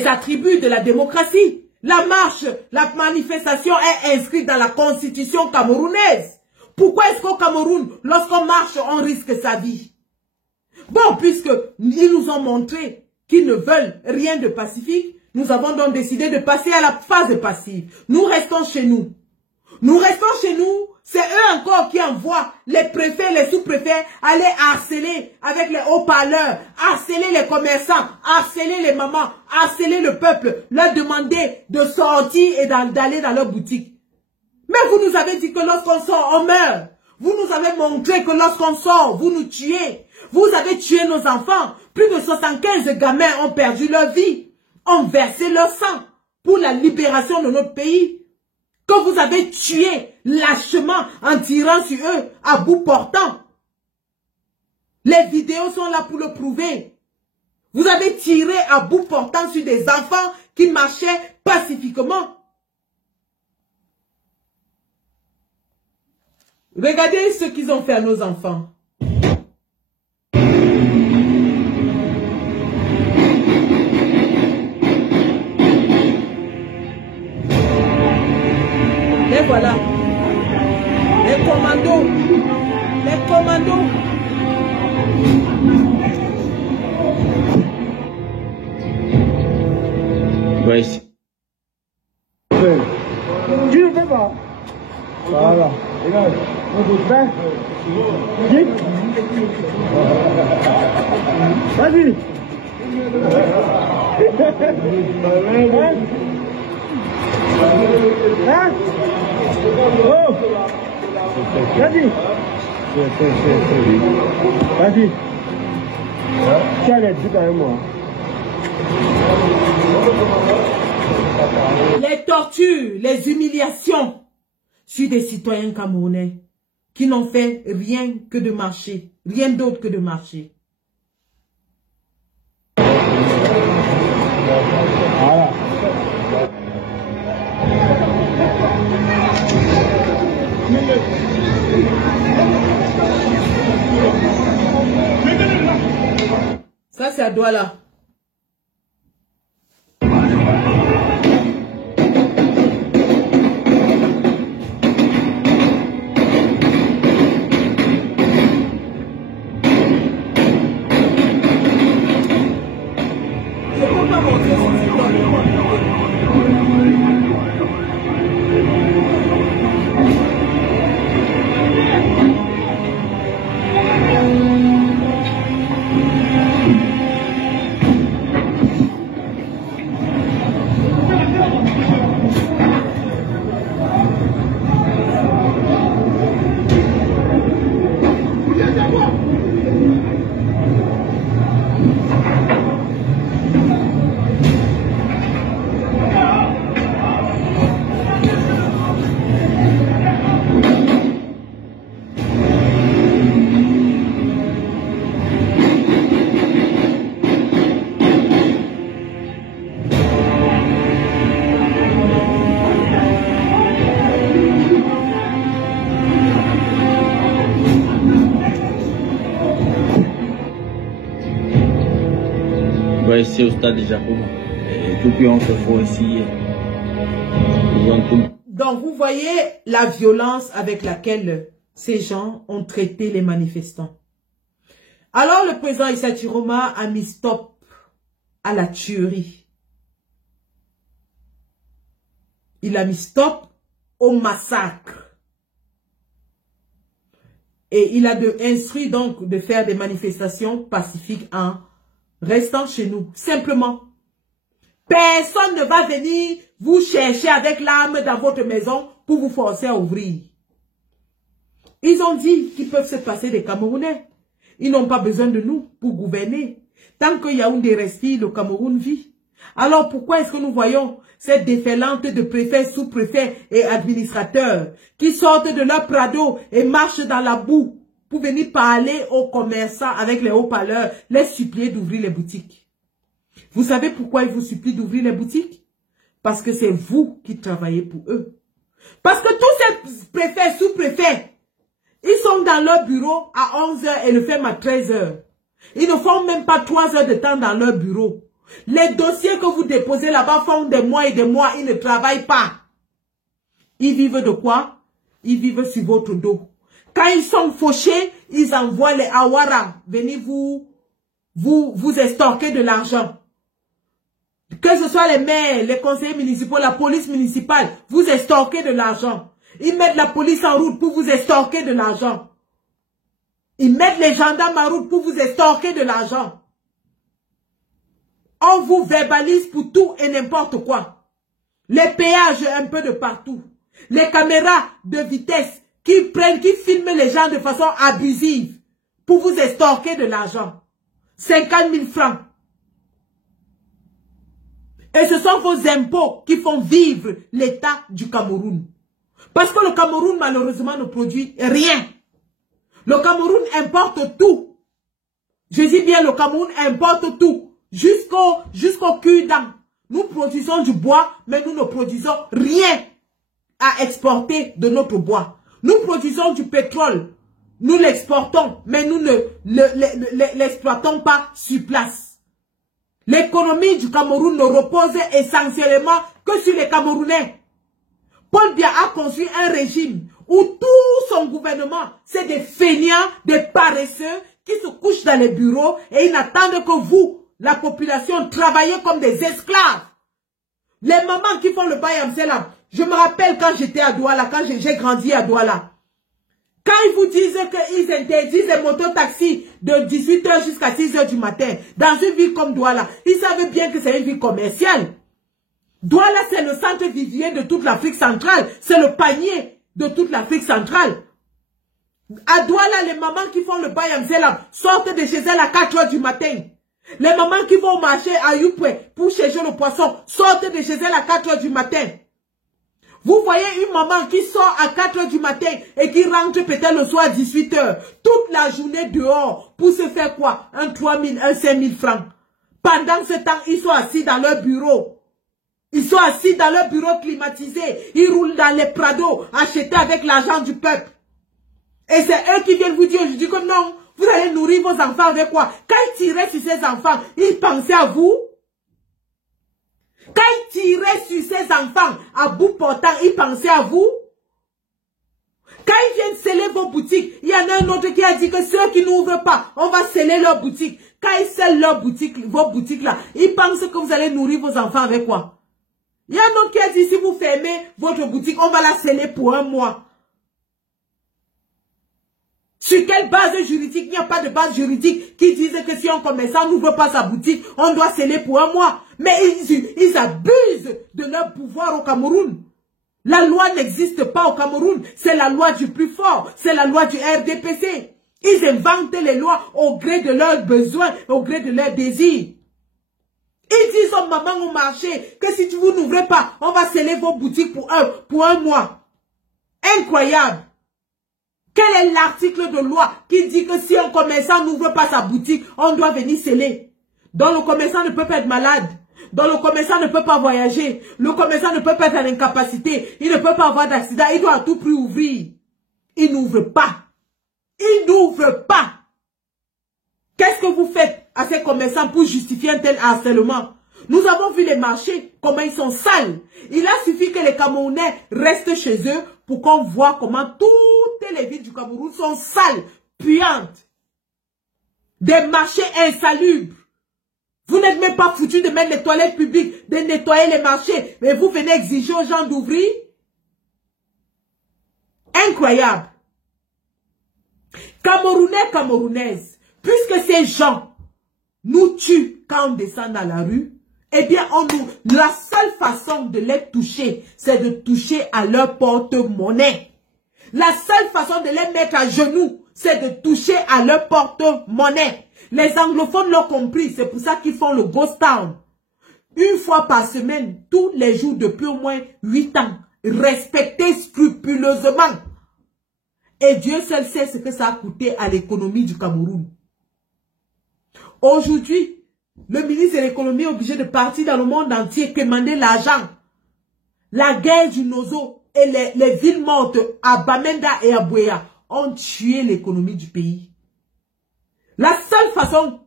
attributs de la démocratie. La marche, la manifestation est inscrite dans la constitution camerounaise. Pourquoi est-ce qu'au Cameroun, lorsqu'on marche, on risque sa vie? Bon, puisqu'ils nous ont montré qu'ils ne veulent rien de pacifique, nous avons donc décidé de passer à la phase passive. Nous restons chez nous. Nous restons chez nous. C'est eux encore qui envoient les préfets, les sous-préfets aller harceler avec les haut-parleurs, harceler les commerçants, harceler les mamans, harceler le peuple, leur demander de sortir et d'aller dans leur boutique. Mais vous nous avez dit que lorsqu'on sort, on meurt. Vous nous avez montré que lorsqu'on sort, vous nous tuez. Vous avez tué nos enfants. Plus de 75 gamins ont perdu leur vie, ont versé leur sang pour la libération de notre pays. Que vous avez tué lâchement en tirant sur eux à bout portant. Les vidéos sont là pour le prouver. Vous avez tiré à bout portant sur des enfants qui marchaient pacifiquement. Regardez ce qu'ils ont fait à nos enfants. Et voilà. Les commandos. Les commandos. Oui. Tu ne fais pas. Voilà. Regarde. Vas-y. Hein? Oh. Vas-y. Vas-y. Tu as les trucs avec moi. Les tortures, les humiliations sur des citoyens camerounais qui n'ont fait rien que de marcher, rien d'autre que de marcher. Voilà. Ça, c'est à Douala. Ici au stade de Jacob. Depuis on se fait ici. Donc vous voyez la violence avec laquelle ces gens ont traité les manifestants. Alors le président Issa Chiroma a mis stop à la tuerie. Il a mis stop au massacre. Et il a instruit donc de faire des manifestations pacifiques en restant chez nous, simplement. Personne ne va venir vous chercher avec l'arme dans votre maison pour vous forcer à ouvrir. Ils ont dit qu'ils peuvent se passer des Camerounais. Ils n'ont pas besoin de nous pour gouverner. Tant que Yaoundé respire, le Cameroun vit. Alors pourquoi est-ce que nous voyons cette déferlante de préfets, sous-préfets et administrateurs qui sortent de leur prado et marchent dans la boue pour venir parler aux commerçants avec les haut-parleurs, les supplier d'ouvrir les boutiques. Vous savez pourquoi ils vous supplient d'ouvrir les boutiques? Parce que c'est vous qui travaillez pour eux. Parce que tous ces préfets, sous-préfets, ils sont dans leur bureau à 11 h et le ferment à 13 h. Ils ne font même pas 3 heures de temps dans leur bureau. Les dossiers que vous déposez là-bas font des mois et des mois, ils ne travaillent pas. Ils vivent de quoi? Ils vivent sur votre dos. Quand ils sont fauchés, ils envoient les Awara venir vous estorquer de l'argent. Que ce soit les maires, les conseillers municipaux, la police municipale, vous estorquez de l'argent. Ils mettent la police en route pour vous estorquer de l'argent. Ils mettent les gendarmes en route pour vous estorquer de l'argent. On vous verbalise pour tout et n'importe quoi. Les péages un peu de partout. Les caméras de vitesse qui filment les gens de façon abusive pour vous estorquer de l'argent. 50 000 francs. Et ce sont vos impôts qui font vivre l'État du Cameroun. Parce que le Cameroun, malheureusement, ne produit rien. Le Cameroun importe tout. Je dis bien, le Cameroun importe tout, jusqu'au cul-dent. Nous produisons du bois, mais nous ne produisons rien à exporter de notre bois. Nous produisons du pétrole, nous l'exportons, mais nous ne l'exploitons pas sur place. L'économie du Cameroun ne repose essentiellement que sur les Camerounais. Paul Biya a construit un régime où tout son gouvernement, c'est des feignants, des paresseux qui se couchent dans les bureaux et ils n'attendent que vous, la population, travaillez comme des esclaves. Les mamans qui font le bayam, c'est là. Je me rappelle quand j'étais à Douala, quand j'ai grandi à Douala. Quand ils vous disent qu'ils interdisent les mototaxis de 18h jusqu'à 6h du matin, dans une ville comme Douala, ils savent bien que c'est une ville commerciale. Douala, c'est le centre vivier de toute l'Afrique centrale. C'est le panier de toute l'Afrique centrale. À Douala, les mamans qui font le bayam Zelam sortent de chez elles à 4h du matin. Les mamans qui vont au marché à Youpoué pour chercher le poisson sortent de chez elles à 4h du matin. Vous voyez une maman qui sort à 4h du matin et qui rentre peut-être le soir à 18h. Toute la journée dehors pour se faire quoi? Un 3 000, un 5 000 francs. Pendant ce temps, ils sont assis dans leur bureau. Ils sont assis dans leur bureau climatisé. Ils roulent dans les prados achetés avec l'argent du peuple. Et c'est eux qui viennent vous dire, je dis que non, vous allez nourrir vos enfants avec quoi? Quand ils tiraient sur ces enfants, ils pensaient à vous. Quand ils tiraient sur ces enfants à bout portant, ils pensaient à vous. Quand ils viennent sceller vos boutiques, il y en a un autre qui a dit que ceux qui n'ouvrent pas, on va sceller leurs boutiques. Quand ils scellent leurs boutiques, vos boutiques là, ils pensent que vous allez nourrir vos enfants avec quoi? Il y a un autre qui a dit, si vous fermez votre boutique, on va la sceller pour 1 mois. Sur quelle base juridique? Il n'y a pas de base juridique qui dise que si un commerçant n'ouvre pas sa boutique, on doit sceller pour 1 mois. Mais ils abusent de leur pouvoir au Cameroun. La loi n'existe pas au Cameroun. C'est la loi du plus fort. C'est la loi du RDPC. Ils inventent les lois au gré de leurs besoins, au gré de leurs désirs. Ils disent aux mamans au marché que si vous n'ouvrez pas, on va sceller vos boutiques pour un mois. Incroyable. Quel est l'article de loi qui dit que si un commerçant n'ouvre pas sa boutique, on doit venir sceller? Donc le commerçant ne peut pas être malade. Donc le commerçant ne peut pas voyager. Le commerçant ne peut pas être en incapacité. Il ne peut pas avoir d'accident. Il doit à tout prix ouvrir. Il n'ouvre pas. Il n'ouvre pas. Qu'est-ce que vous faites à ces commerçants pour justifier un tel harcèlement? Nous avons vu les marchés, comment ils sont sales. Il a suffi que les Camerounais restent chez eux pour qu'on voit comment toutes les villes du Cameroun sont sales, puantes. Des marchés insalubres. Vous n'êtes même pas foutus de mettre les toilettes publiques, de nettoyer les marchés, mais vous venez exiger aux gens d'ouvrir. Incroyable. Camerounais, Camerounaises, puisque ces gens nous tuent quand on descend dans la rue, eh bien, la seule façon de les toucher, c'est de toucher à leur porte-monnaie. La seule façon de les mettre à genoux, c'est de toucher à leur porte-monnaie. Les anglophones l'ont compris, c'est pour ça qu'ils font le Ghost Town. 1 fois par semaine, tous les jours depuis au moins 8 ans, respectés scrupuleusement. Et Dieu seul sait ce que ça a coûté à l'économie du Cameroun. Aujourd'hui, le ministre de l'économie est obligé de partir dans le monde entier, commander l'argent. La guerre du Nozo et les villes mortes à Bamenda et à Bouéa ont tué l'économie du pays. La seule façon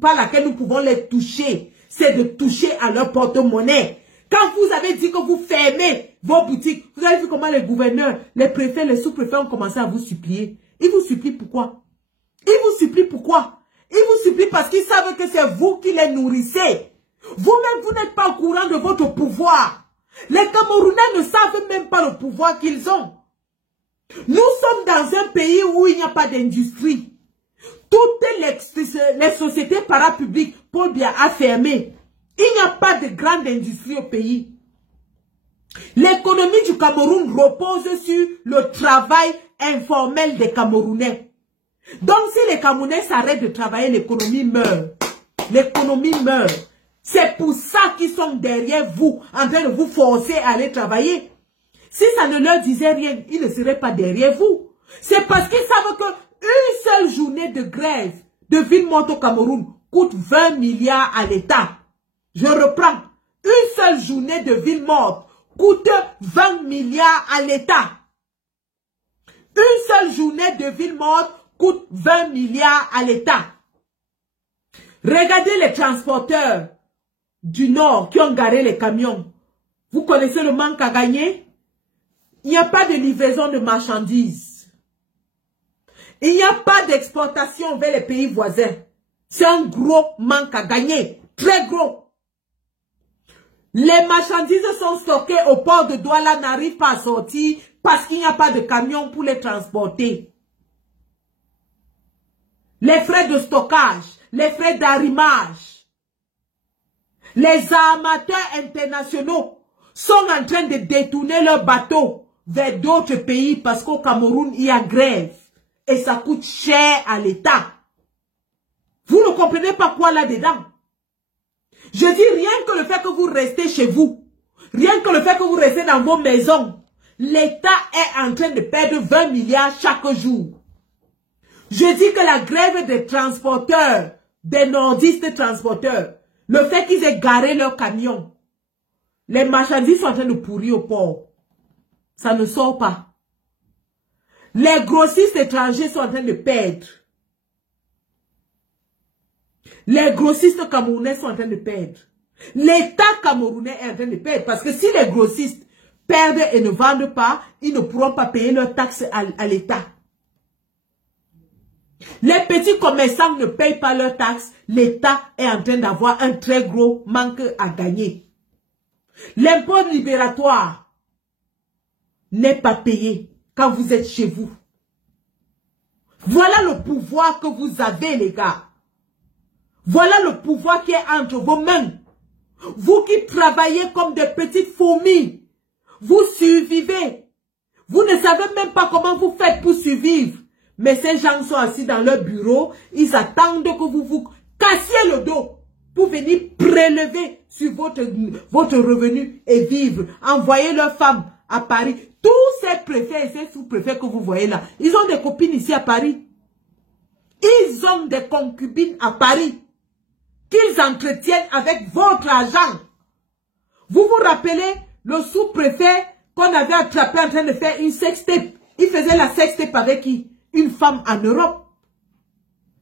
par laquelle nous pouvons les toucher, c'est de toucher à leur porte-monnaie. Quand vous avez dit que vous fermez vos boutiques, vous avez vu comment les gouverneurs, les préfets, les sous-préfets ont commencé à vous supplier. Ils vous supplient pourquoi? Ils vous supplient pourquoi? Ils vous supplient parce qu'ils savent que c'est vous qui les nourrissez. Vous-même, vous n'êtes pas au courant de votre pouvoir. Les Camerounais ne savent même pas le pouvoir qu'ils ont. Nous sommes dans un pays où il n'y a pas d'industrie. Toutes les sociétés parapubliques, Paul Biya a fermé. Il n'y a pas de grande industrie au pays. L'économie du Cameroun repose sur le travail informel des Camerounais. Donc si les Camerounais s'arrêtent de travailler, l'économie meurt. L'économie meurt. C'est pour ça qu'ils sont derrière vous, en train de vous forcer à aller travailler. Si ça ne leur disait rien, ils ne seraient pas derrière vous. C'est parce qu'ils savent qu'une seule journée de grève de ville morte au Cameroun coûte 20 milliards à l'État. Je reprends. Une seule journée de ville morte coûte 20 milliards à l'État. Une seule journée de ville morte coûte 20 milliards à l'État. Regardez les transporteurs du Nord qui ont garé les camions. Vous connaissez le manque à gagner? Il n'y a pas de livraison de marchandises. Il n'y a pas d'exportation vers les pays voisins. C'est un gros manque à gagner. Très gros. Les marchandises sont stockées au port de Douala, n'arrivent pas à sortir parce qu'il n'y a pas de camion pour les transporter. Les frais de stockage, les frais d'arrimage. Les armateurs internationaux sont en train de détourner leurs bateaux vers d'autres pays parce qu'au Cameroun, il y a grève. Et ça coûte cher à l'État. Vous ne comprenez pas quoi là-dedans? Je dis rien que le fait que vous restez chez vous, rien que le fait que vous restez dans vos maisons, l'État est en train de perdre 20 milliards chaque jour. Je dis que la grève des transporteurs, des nordistes transporteurs, le fait qu'ils aient garé leurs camions, les marchandises sont en train de pourrir au port. Ça ne sort pas. Les grossistes étrangers sont en train de perdre. Les grossistes camerounais sont en train de perdre. L'État camerounais est en train de perdre. Parce que si les grossistes perdent et ne vendent pas, ils ne pourront pas payer leurs taxes à l'État. Les petits commerçants ne payent pas leurs taxes. L'État est en train d'avoir un très gros manque à gagner. L'impôt libératoire n'est pas payé quand vous êtes chez vous. Voilà le pouvoir que vous avez, les gars. Voilà le pouvoir qui est entre vos mains. Vous qui travaillez comme des petites fourmis, vous survivez. Vous ne savez même pas comment vous faites pour survivre. Mais ces gens sont assis dans leur bureau, ils attendent que vous vous cassiez le dos pour venir prélever sur votre revenu et vivre. Envoyer leurs femmes à Paris. Tous ces préfets et ces sous-préfets que vous voyez là, ils ont des copines ici à Paris. Ils ont des concubines à Paris qu'ils entretiennent avec votre argent. Vous vous rappelez le sous-préfet qu'on avait attrapé en train de faire une sextape? Il faisait la sextape avec qui? Une femme en Europe.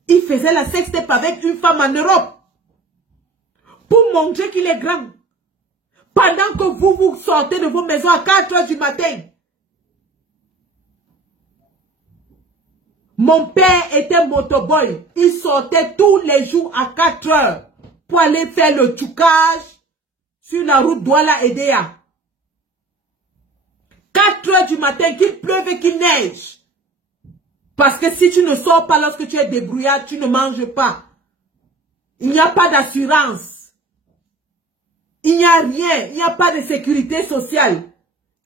Il faisait la sextape avec une femme en Europe. Pour montrer qu'il est grand. Pendant que vous sortez de vos maisons à 4 h du matin. Mon père était motoboy. Il sortait tous les jours à 4 h pour aller faire le tchoukage sur la route Douala-Edea. 4 h du matin, qu'il pleuve et qu'il neige. Parce que si tu ne sors pas lorsque tu es débrouillard, tu ne manges pas. Il n'y a pas d'assurance. Il n'y a rien. Il n'y a pas de sécurité sociale.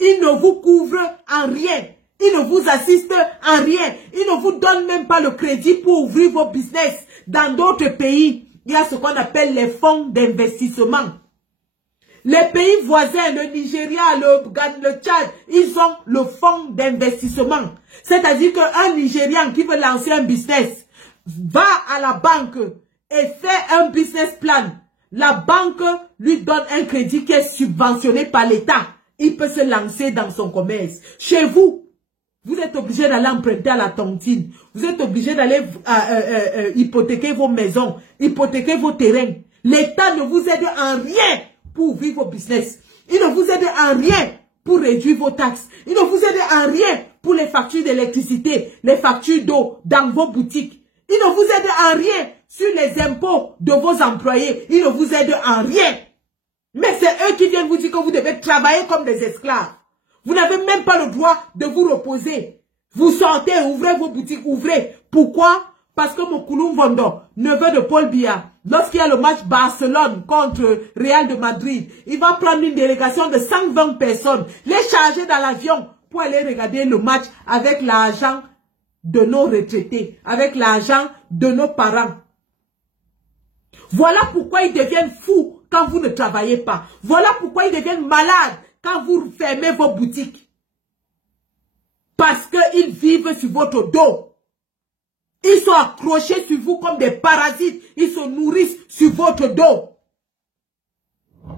Il ne vous couvre en rien. Il ne vous assiste en rien. Il ne vous donne même pas le crédit pour ouvrir vos business. Dans d'autres pays, il y a ce qu'on appelle les fonds d'investissement. Les pays voisins, le Nigeria, le Tchad, ils ont le fonds d'investissement. C'est-à-dire qu'un Nigérian qui veut lancer un business va à la banque et fait un business plan. La banque lui donne un crédit qui est subventionné par l'État. Il peut se lancer dans son commerce. Chez vous, vous êtes obligé d'aller emprunter à la tontine. Vous êtes obligé d'aller hypothéquer vos maisons, hypothéquer vos terrains. L'État ne vous aide en rien pour ouvrir vos business. Il ne vous aide en rien pour réduire vos taxes. Il ne vous aide en rien pour les factures d'électricité, les factures d'eau dans vos boutiques. Il ne vous aide en rien sur les impôts de vos employés. Il ne vous aide en rien. Mais c'est eux qui viennent vous dire que vous devez travailler comme des esclaves. Vous n'avez même pas le droit de vous reposer. Vous sortez, ouvrez vos boutiques, ouvrez. Pourquoi? Parce que Mokouloum Vondo, neveu de Paul Biya, lorsqu'il y a le match Barcelone contre Real de Madrid, il va prendre une délégation de 120 personnes, les charger dans l'avion pour aller regarder le match avec l'argent de nos retraités, avec l'argent de nos parents. Voilà pourquoi ils deviennent fous quand vous ne travaillez pas. Voilà pourquoi ils deviennent malades quand vous fermez vos boutiques. Parce qu'ils vivent sur votre dos. Ils sont accrochés sur vous comme des parasites. Ils se nourrissent sur votre dos.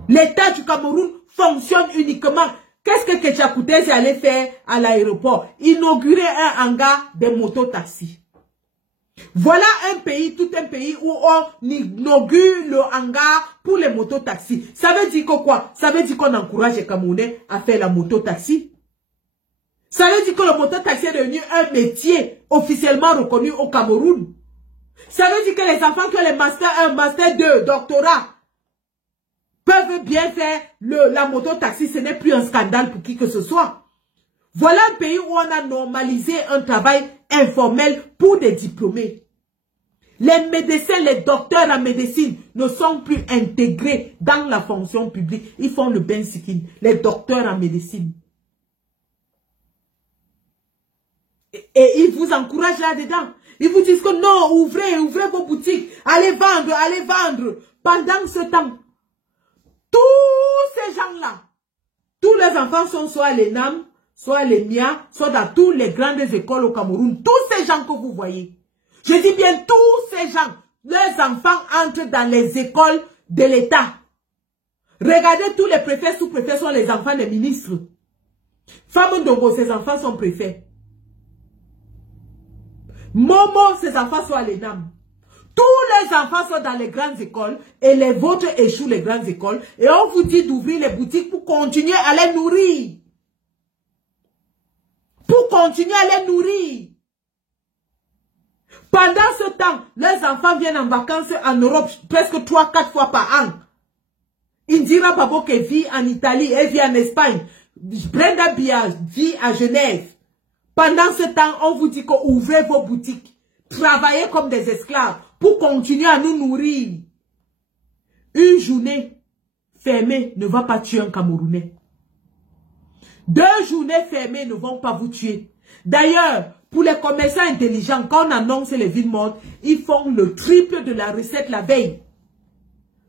L'État du Cameroun fonctionne uniquement. Qu'est-ce que Ketchakoutès allait faire à l'aéroport? Inaugurer un hangar des mototaxis. Voilà un pays, tout un pays où on inaugure le hangar pour les mototaxis. Ça veut dire que quoi? Ça veut dire qu'on encourage les Camerounais à faire la mototaxi. Ça veut dire que le mototaxi est devenu un métier officiellement reconnu au Cameroun. Ça veut dire que les enfants qui ont les Master 1, Master 2, doctorat, peuvent bien faire la mototaxi. Ce n'est plus un scandale pour qui que ce soit. Voilà un pays où on a normalisé un travail informel pour des diplômés. Les médecins, les docteurs en médecine ne sont plus intégrés dans la fonction publique. Ils font le bain sikin, les docteurs en médecine. Et ils vous encouragent là-dedans. Ils vous disent que non, ouvrez vos boutiques, allez vendre. Pendant ce temps, tous ces gens-là, tous les enfants sont soit à l'ENAM, soit à l'EMIA, soit dans toutes les grandes écoles au Cameroun. Tous ces gens que vous voyez, je dis bien tous ces gens, leurs enfants entrent dans les écoles de l'État. Regardez, tous les préfets, sous-préfets sont les enfants des ministres. Femme Ndongo, ses enfants sont préfets. Momo, ses enfants sont à l'ENAM. Tous les enfants sont dans les grandes écoles et les vôtres échouent les grandes écoles. Et on vous dit d'ouvrir les boutiques pour continuer à les nourrir. Pour continuer à les nourrir. Pendant ce temps, les enfants viennent en vacances en Europe presque 3-4 fois par an. Indira Babo qui vit en Italie et vit en Espagne. Brenda Bia vit à Genève. Pendant ce temps, on vous dit qu'ouvrez vos boutiques. Travaillez comme des esclaves pour continuer à nous nourrir. Une journée fermée ne va pas tuer un Camerounais. 2 journées fermées ne vont pas vous tuer. D'ailleurs, pour les commerçants intelligents, quand on annonce les villes mortes, ils font le triple de la recette la veille.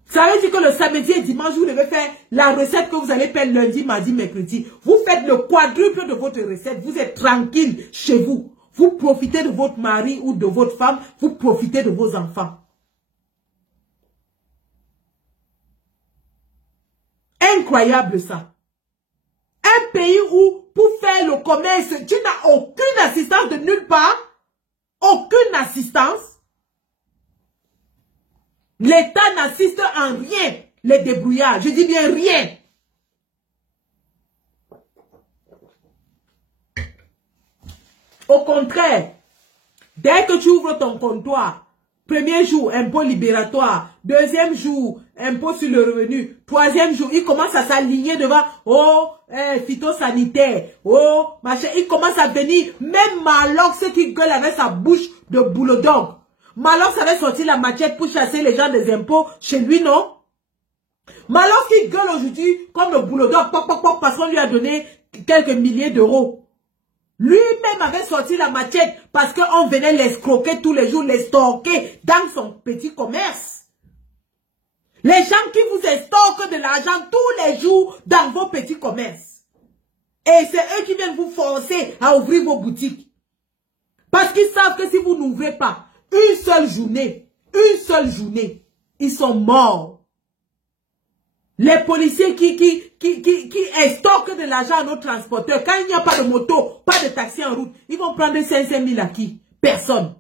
Ça veut dire que le samedi et dimanche, vous devez faire la recette que vous allez faire lundi, mardi, mercredi. Vous faites le quadruple de votre recette. Vous êtes tranquille chez vous. Vous profitez de votre mari ou de votre femme. Vous profitez de vos enfants. Incroyable ça. Un pays où, pour faire le commerce, tu n'as aucune assistance de nulle part. Aucune assistance. L'État n'assiste en rien les débrouillards. Je dis bien rien. Au contraire, dès que tu ouvres ton comptoir, premier jour, impôt libératoire, deuxième jour, impôt sur le revenu, troisième jour, il commence à s'aligner devant, oh, phytosanitaire, oh, machin, il commence à venir, même Malox qui gueule avec sa bouche de bulldog. Malox avait sorti la machette pour chasser les gens des impôts chez lui, non? Malox qui gueule aujourd'hui comme le bulldog, parce qu'on lui a donné quelques milliers d'euros. Lui-même avait sorti la machette parce qu'on venait l'escroquer tous les jours, les stocker dans son petit commerce. Les gens qui vous estorquent de l'argent tous les jours dans vos petits commerces. Et c'est eux qui viennent vous forcer à ouvrir vos boutiques. Parce qu'ils savent que si vous n'ouvrez pas une seule journée, ils sont morts. Les policiers qui estorquent de l'argent à nos transporteurs, quand il n'y a pas de moto, pas de taxi en route, ils vont prendre 500 000 à qui? Personne.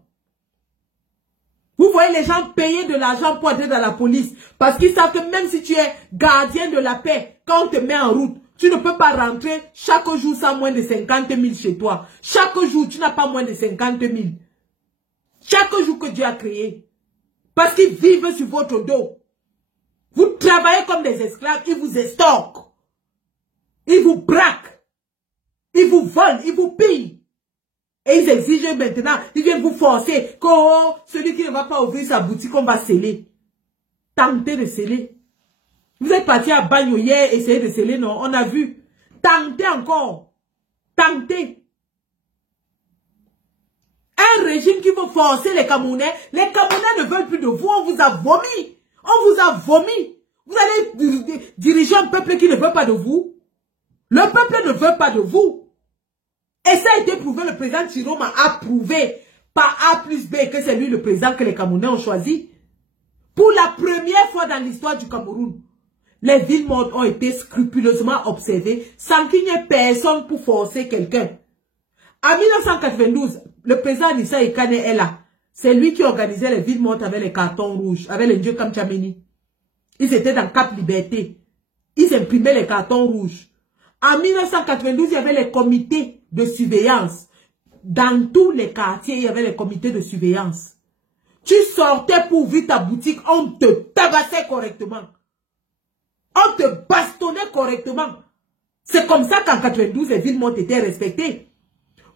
Vous voyez les gens payer de l'argent pour entrer dans la police, parce qu'ils savent que même si tu es gardien de la paix, quand on te met en route, tu ne peux pas rentrer chaque jour sans moins de 50 000 chez toi. Chaque jour, tu n'as pas moins de 50 000. Chaque jour que Dieu a créé. Parce qu'ils vivent sur votre dos. Vous travaillez comme des esclaves, ils vous estorquent. Ils vous braquent. Ils vous volent, ils vous pillent. Et ils exigent maintenant, ils viennent vous forcer que oh, celui qui ne va pas ouvrir sa boutique, on va sceller. Tentez de sceller. Vous êtes parti à Bagno hier, essayez de sceller, non? On a vu. Tentez encore. Tentez. Un régime qui veut forcer les Camerounais ne veulent plus de vous, on vous a vomi. On vous a vomi. Vous allez diriger un peuple qui ne veut pas de vous. Le peuple ne veut pas de vous. Et ça a été prouvé, le président Chiroma a prouvé par A plus B que c'est lui le président que les Camerounais ont choisi. Pour la première fois dans l'histoire du Cameroun, les villes mortes ont été scrupuleusement observées sans qu'il n'y ait personne pour forcer quelqu'un. En 1992, le président Nissa Ekane est là. C'est lui qui organisait les villes mortes avec les cartons rouges, avec les dieux comme Tchameni. Ils étaient dans Cap Liberté. Ils imprimaient les cartons rouges. En 1992, il y avait les comités de surveillance. Dans tous les quartiers, il y avait les comités de surveillance. Tu sortais pour ouvrir ta boutique, on te tabassait correctement. On te bastonnait correctement. C'est comme ça qu'en 92, les villes mortes étaient respectées.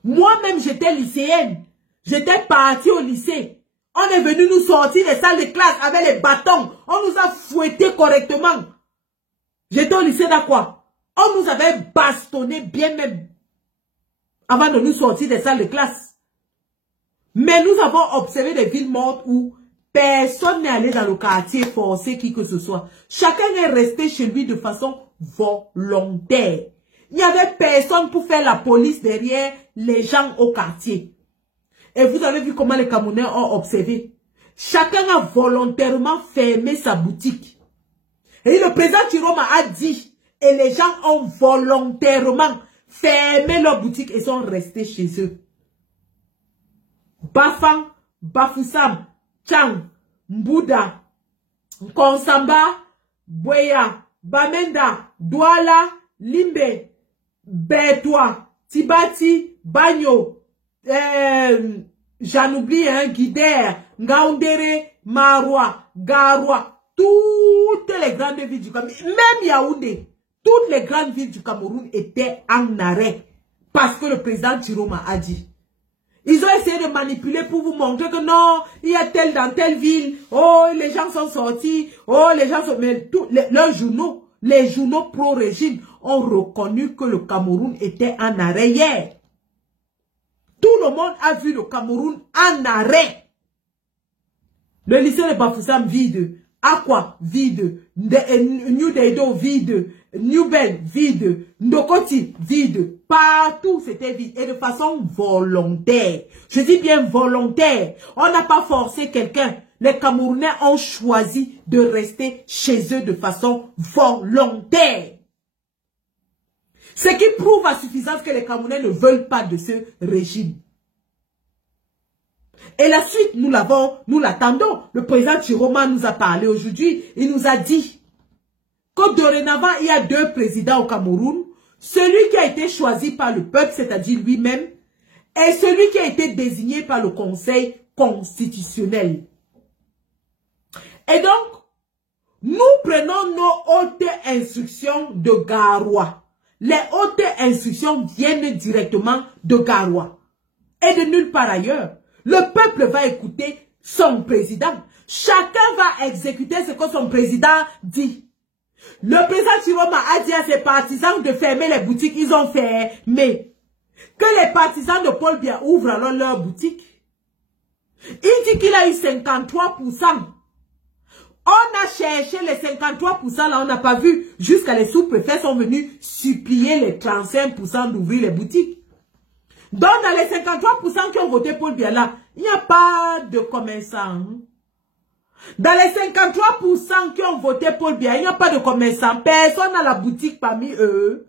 Moi-même, j'étais lycéenne. J'étais partie au lycée. On est venu nous sortir des salles de classe avec les bâtons. On nous a fouettés correctement. J'étais au lycée d'Aqua. On nous avait bastonné bien même avant de nous sortir des salles de classe. Mais nous avons observé des villes mortes où personne n'est allé dans le quartier forcer qui que ce soit. Chacun est resté chez lui de façon volontaire. Il n'y avait personne pour faire la police derrière les gens au quartier. Et vous avez vu comment les Camerounais ont observé. Chacun a volontairement fermé sa boutique. Et le président Chiroma a dit, et les gens ont volontairement fermé leur boutique et sont restés chez eux. Bafang, Bafoussam, Chang, Mbouda, Konsamba, Boya, Bamenda, Douala, Limbe, Bétois, Tibati, Bagno, j'en oublie, Guider, Ngaoundéré, Maroua, Garoua, toutes les grandes villes du Cameroun, même Yaoundé, toutes les grandes villes du Cameroun étaient en arrêt parce que le président Chiroma a dit. Ils ont essayé de manipuler pour vous montrer que non, il y a tel dans telle ville, oh, les gens sont sortis, oh, les gens sont... Mais tous leurs journaux, les journaux pro-régime ont reconnu que le Cameroun était en arrêt hier. Tout le monde a vu le Cameroun en arrêt. Le lycée de Bafoussam vide, Aqua vide, New Deido vide, New Ben vide, Ndokoti vide, partout c'était vide et de façon volontaire. Je dis bien volontaire. On n'a pas forcé quelqu'un. Les Camerounais ont choisi de rester chez eux de façon volontaire. Ce qui prouve à suffisance que les Camerounais ne veulent pas de ce régime. Et la suite, nous l'attendons. Le président Chiroma nous a parlé aujourd'hui. Il nous a dit que dorénavant, il y a 2 présidents au Cameroun. Celui qui a été choisi par le peuple, c'est-à-dire lui-même, et celui qui a été désigné par le Conseil constitutionnel. Et donc, nous prenons nos hautes instructions de Garoua. Les hautes instructions viennent directement de Garoua. Et de nulle part ailleurs. Le peuple va écouter son président. Chacun va exécuter ce que son président dit. Le président Chiroma a dit à ses partisans de fermer les boutiques. Ils ont fermé. Que les partisans de Paul Biya ouvrent alors leur boutique. Il dit qu'il a eu 53%. On a cherché les 53% là, on n'a pas vu. Jusqu'à les sous-préfets sont venus supplier les 35% d'ouvrir les boutiques. Donc, dans les 53% qui ont voté Paul Biya là, il n'y a pas de commerçants. Dans les 53% qui ont voté Paul Biya, il n'y a pas de commerçants. Personne n'a la boutique parmi eux.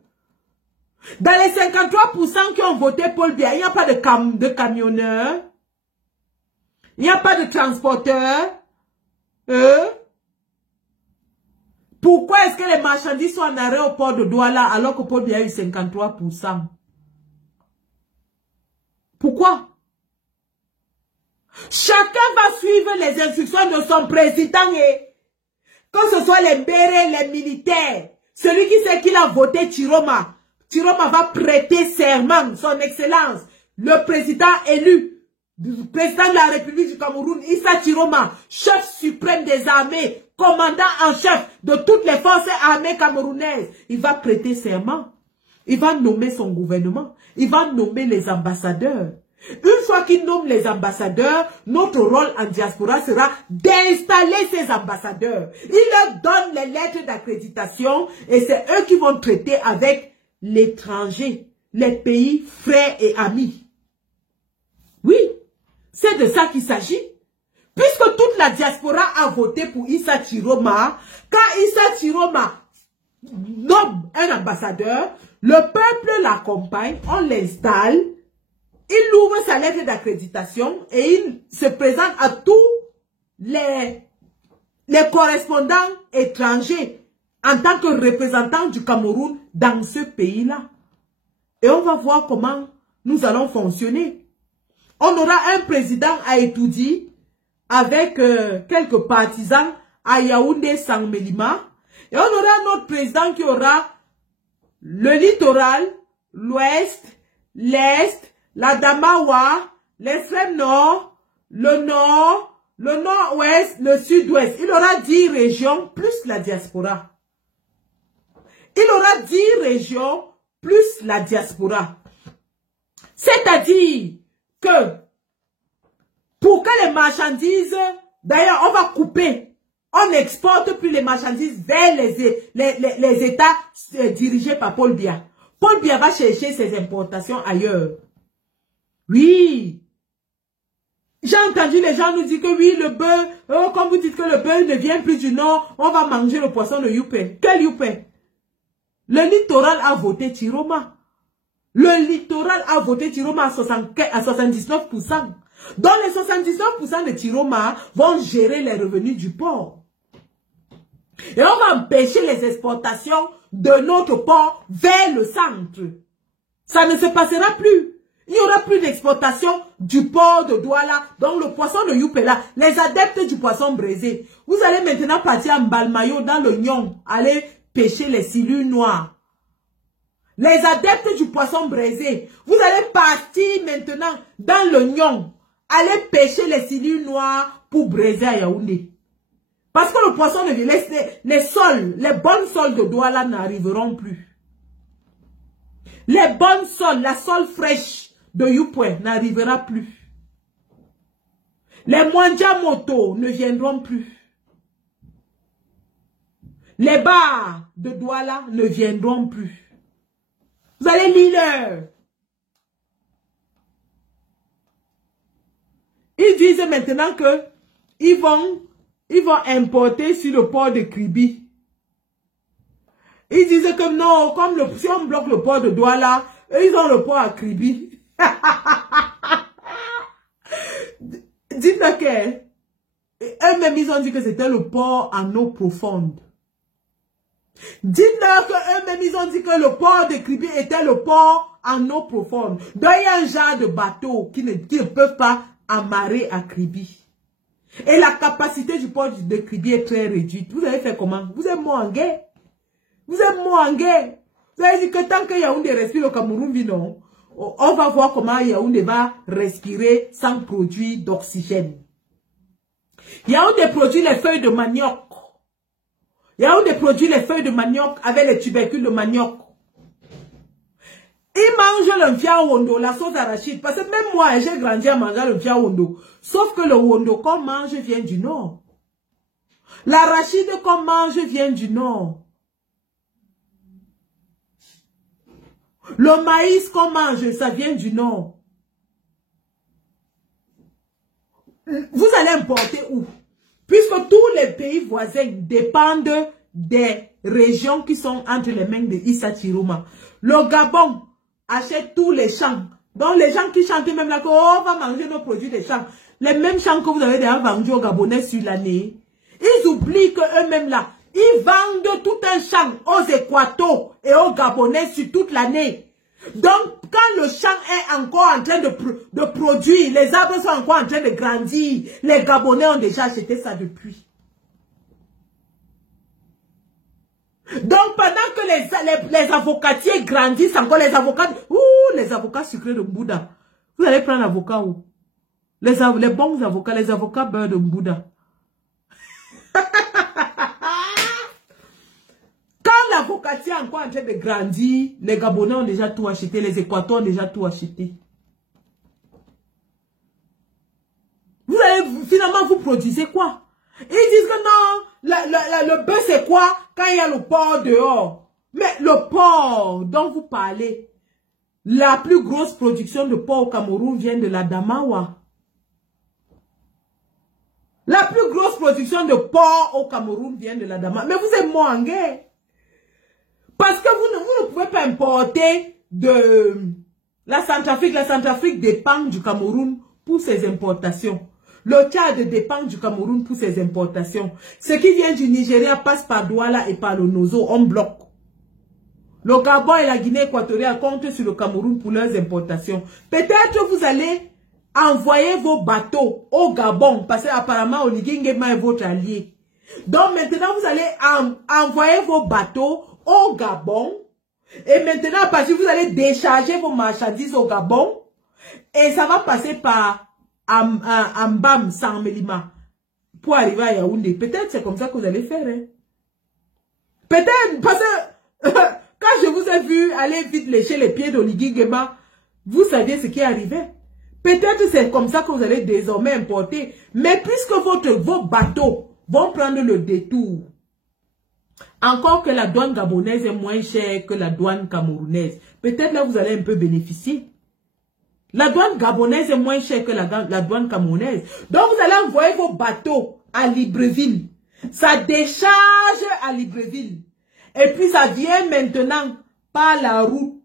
Dans les 53% qui ont voté Paul Biya, il n'y a pas de camionneurs. Il n'y a pas de transporteurs. Pourquoi est-ce que les marchandises sont en arrêt au port de Douala alors que Paul Biya a eu 53%? Pourquoi? Chacun va suivre les instructions de son président et que ce soit les bérets, les militaires, celui qui sait qu'il a voté Chiroma. Chiroma va prêter serment, son excellence, le président élu, le président de la République du Cameroun, Issa Chiroma, chef suprême des armées, commandant en chef de toutes les forces armées camerounaises. Il va prêter serment. Il va nommer son gouvernement. Il va nommer les ambassadeurs. Une fois qu'il nomme les ambassadeurs, notre rôle en diaspora sera d'installer ces ambassadeurs. Il leur donne les lettres d'accréditation et c'est eux qui vont traiter avec l'étranger, les pays frères et amis. Oui, C'est de ça qu'il s'agit. Puisque toute la diaspora a voté pour Issa Chiroma, quand Issa Chiroma nomme un ambassadeur, le peuple l'accompagne, on l'installe, il ouvre sa lettre d'accréditation et il se présente à tous les correspondants étrangers en tant que représentant du Cameroun dans ce pays-là. Et on va voir comment nous allons fonctionner. On aura un président à Etoudi avec quelques partisans à Yaoundé, Sangmelima. Et on aura un autre président qui aura le littoral, l'ouest, l'est, la Damawa, l'extrême nord, le nord-ouest, le sud-ouest. Il aura 10 régions plus la diaspora. Il aura 10 régions plus la diaspora. C'est-à-dire que pour que les marchandises, d'ailleurs on va couper, on n'exporte plus les marchandises vers les États dirigés par Paul Biya. Paul Biya va chercher ses importations ailleurs. Oui. J'ai entendu les gens nous dire que oui, le bœuf, comme vous dites que le bœuf ne vient plus du nord, on va manger le poisson de Youpé. Quel Youpé? Le littoral a voté Chiroma. Le littoral a voté Chiroma à 79%. Donc les 79% de Chiroma vont gérer les revenus du port. Et on va empêcher les exportations de notre port vers le centre. Ça ne se passera plus. Il n'y aura plus d'exportation du port de Douala, donc le poisson de Youpela, les adeptes du poisson braisé. Vous allez maintenant partir en Balmayo dans le Nyon, aller pêcher les silures noirs. Les adeptes du poisson braisé, vous allez partir maintenant dans le Nyon, aller pêcher les silures noirs pour braiser à Yaoundé. Parce que le poisson de les sols, les bonnes sols de Douala n'arriveront plus. Les bonnes sols, la sole fraîche de Youpoué n'arrivera plus. Les Mwandja Moto ne viendront plus. Les bars de Douala ne viendront plus. Vous allez lire. Ils disent maintenant que ils vont importer sur le port de Kribi. Ils disent que non, comme si on bloque le port de Douala, eux, ils ont le port à Kribi. Dites-le que eux-mêmes, ils ont dit que c'était le port en eau profonde. Dites-leur qu'eux-mêmes, ils ont dit que le port de Kribi était le port en eau profonde. Donc, il y a un genre de bateau qui ne peuvent pas amarrer à Kribi. Et la capacité du port de Kribi est très réduite. Vous allez faire comment? Vous êtes moangé. Vous êtes moangé. Vous allez dire que tant que Yaoundé respire, le Cameroun vit non. On va voir comment Yaoundé va respirer sans produit d'oxygène. Yaoundé produit les feuilles de manioc. Yaoundé produit les feuilles de manioc avec les tubercules de manioc. Ils mangent le fiawondo, la sauce arachide. Parce que même moi, j'ai grandi à manger le fiawondo. Sauf que le wondo qu'on mange vient du nord. L'arachide qu'on mange vient du nord. Le maïs qu'on mange, ça vient du nord. Vous allez importer où? Puisque tous les pays voisins dépendent des régions qui sont entre les mains de Issa Chiroma. Le Gabon achète tous les champs. Donc les gens qui chantent même là, on va manger nos produits des champs. Les mêmes champs que vous avez déjà vendus aux Gabonais sur l'année. Ils oublient qu'eux-mêmes là, ils vendent tout un champ aux Équatos et aux Gabonais sur toute l'année. Donc, quand le champ est encore en train de produire, les arbres sont encore en train de grandir, les Gabonais ont déjà acheté ça depuis. Donc, pendant que les avocatiers grandissent encore, les avocats sucrés de Mbouda. Vous allez prendre l'avocat où? Les bons avocats, les avocats beurre de Mbouda. Quand l'avocatier est encore en train de grandir, les Gabonais ont déjà tout acheté, les Équateurs ont déjà tout acheté. Vous allez, finalement, vous produisez quoi? Ils disent que non, le bœuf c'est quoi quand il y a le port dehors? Mais le port dont vous parlez, la plus grosse production de porc au Cameroun vient de la Damawa. La plus grosse production de porc au Cameroun vient de la Dama. Mais vous êtes morts en guerre. Parce que vous ne pouvez pas importer de la Centrafrique. La Centrafrique dépend du Cameroun pour ses importations. Le Tchad dépend du Cameroun pour ses importations. Ce qui vient du Nigeria passe par Douala et par le Nozo. On bloque. Le Gabon et la Guinée équatoriale comptent sur le Cameroun pour leurs importations. Peut-être vous allez envoyer vos bateaux au Gabon, parce qu'apparemment Oligui Nguema est votre allié. Donc maintenant vous allez envoyer vos bateaux au Gabon. Et maintenant, parce que vous allez décharger vos marchandises au Gabon. Et ça va passer par Ambam, Sanmelima, pour arriver à Yaoundé. Peut-être c'est comme ça que vous allez faire. Hein? Peut-être, parce que quand je vous ai vu aller vite lécher les pieds d'Oligui Nguema, vous saviez ce qui arrivait. Peut-être c'est comme ça que vous allez désormais importer. Mais puisque vos bateaux vont prendre le détour, encore que la douane gabonaise est moins chère que la douane camerounaise, peut-être là vous allez un peu bénéficier. La douane gabonaise est moins chère que la douane camerounaise. Donc vous allez envoyer vos bateaux à Libreville. Ça décharge à Libreville. Et puis ça vient maintenant par la route,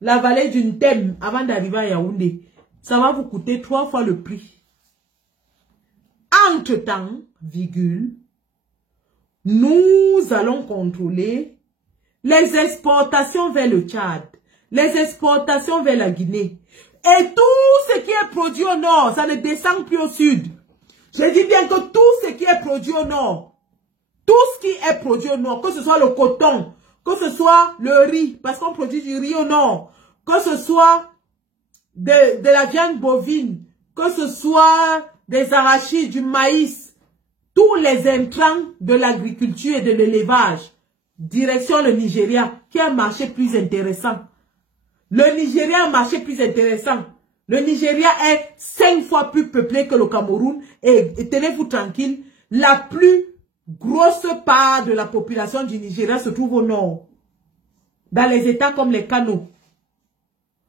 la vallée d'une Thème, avant d'arriver à Yaoundé. Ça va vous coûter 3 fois le prix. Entre-temps, virgule, nous allons contrôler les exportations vers le Tchad, les exportations vers la Guinée. Et tout ce qui est produit au nord, ça ne descend plus au sud. Je dis bien que tout ce qui est produit au nord, tout ce qui est produit au nord, que ce soit le coton, que ce soit le riz, parce qu'on produit du riz au nord, que ce soit de la viande bovine, que ce soit des arachides, du maïs, tous les intrants de l'agriculture et de l'élevage, direction le Nigeria, qui est un marché plus intéressant. Le Nigeria est un marché plus intéressant. Le Nigeria est 5 fois plus peuplé que le Cameroun. Et tenez-vous tranquille, la plus grosse part de la population du Nigeria se trouve au nord. Dans les États comme les Kano.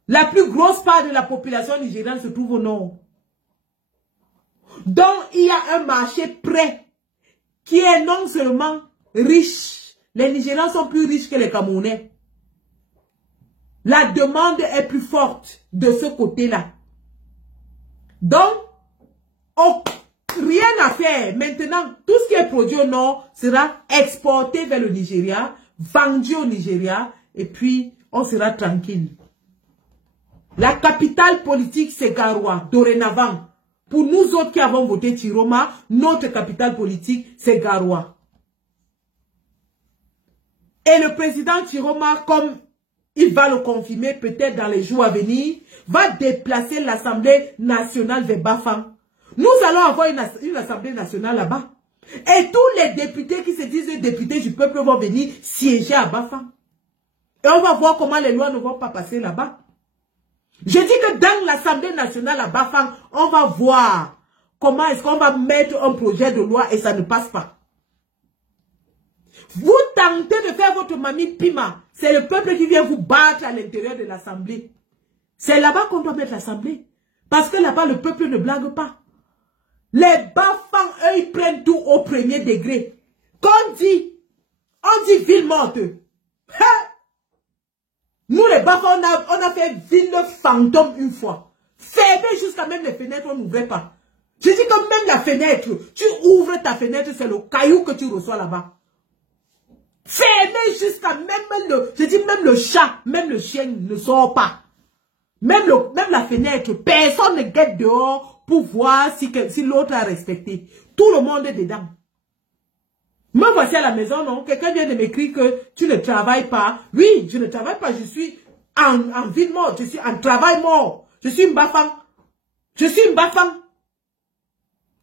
La plus grosse part de la population nigérienne se trouve au nord. Donc, il y a un marché prêt qui est non seulement riche. Les Nigériens sont plus riches que les Camerounais. La demande est plus forte de ce côté-là. Donc, rien à faire. Maintenant, tout ce qui est produit au nord sera exporté vers le Nigeria, vendu au Nigeria, et puis on sera tranquille. La capitale politique, c'est Garoua, dorénavant. Pour nous autres qui avons voté Chiroma, notre capitale politique, c'est Garoua. Et le président Chiroma, comme il va le confirmer peut-être dans les jours à venir, va déplacer l'Assemblée nationale vers Bafang. Nous allons avoir une Assemblée nationale là-bas. Et tous les députés qui se disent députés du peuple vont venir siéger à Bafang. Et on va voir comment les lois ne vont pas passer là-bas. Je dis que dans l'Assemblée nationale à Bafang, on va voir comment est-ce qu'on va mettre un projet de loi et ça ne passe pas. Vous tentez de faire votre mamie Pima. C'est le peuple qui vient vous battre à l'intérieur de l'Assemblée. C'est là-bas qu'on doit mettre l'Assemblée. Parce que là-bas, le peuple ne blague pas. Les Bafang, eux, ils prennent tout au premier degré. Quand on dit ville morte. Nous, les Bafang, on a fait ville fantôme une fois. Fermé jusqu'à même les fenêtres, on n'ouvrait pas. Je dis que même la fenêtre, tu ouvres ta fenêtre, c'est le caillou que tu reçois là-bas. Fermé jusqu'à même le chat, même le chien ne sort pas. Même la fenêtre, personne ne guette dehors pour voir si l'autre a respecté. Tout le monde est dedans. Me voici à la maison, non? Quelqu'un vient de m'écrire que tu ne travailles pas. Oui, je ne travaille pas, je suis en ville morte, je suis en travail mort. Je suis une Bafang. Je suis une Bafang.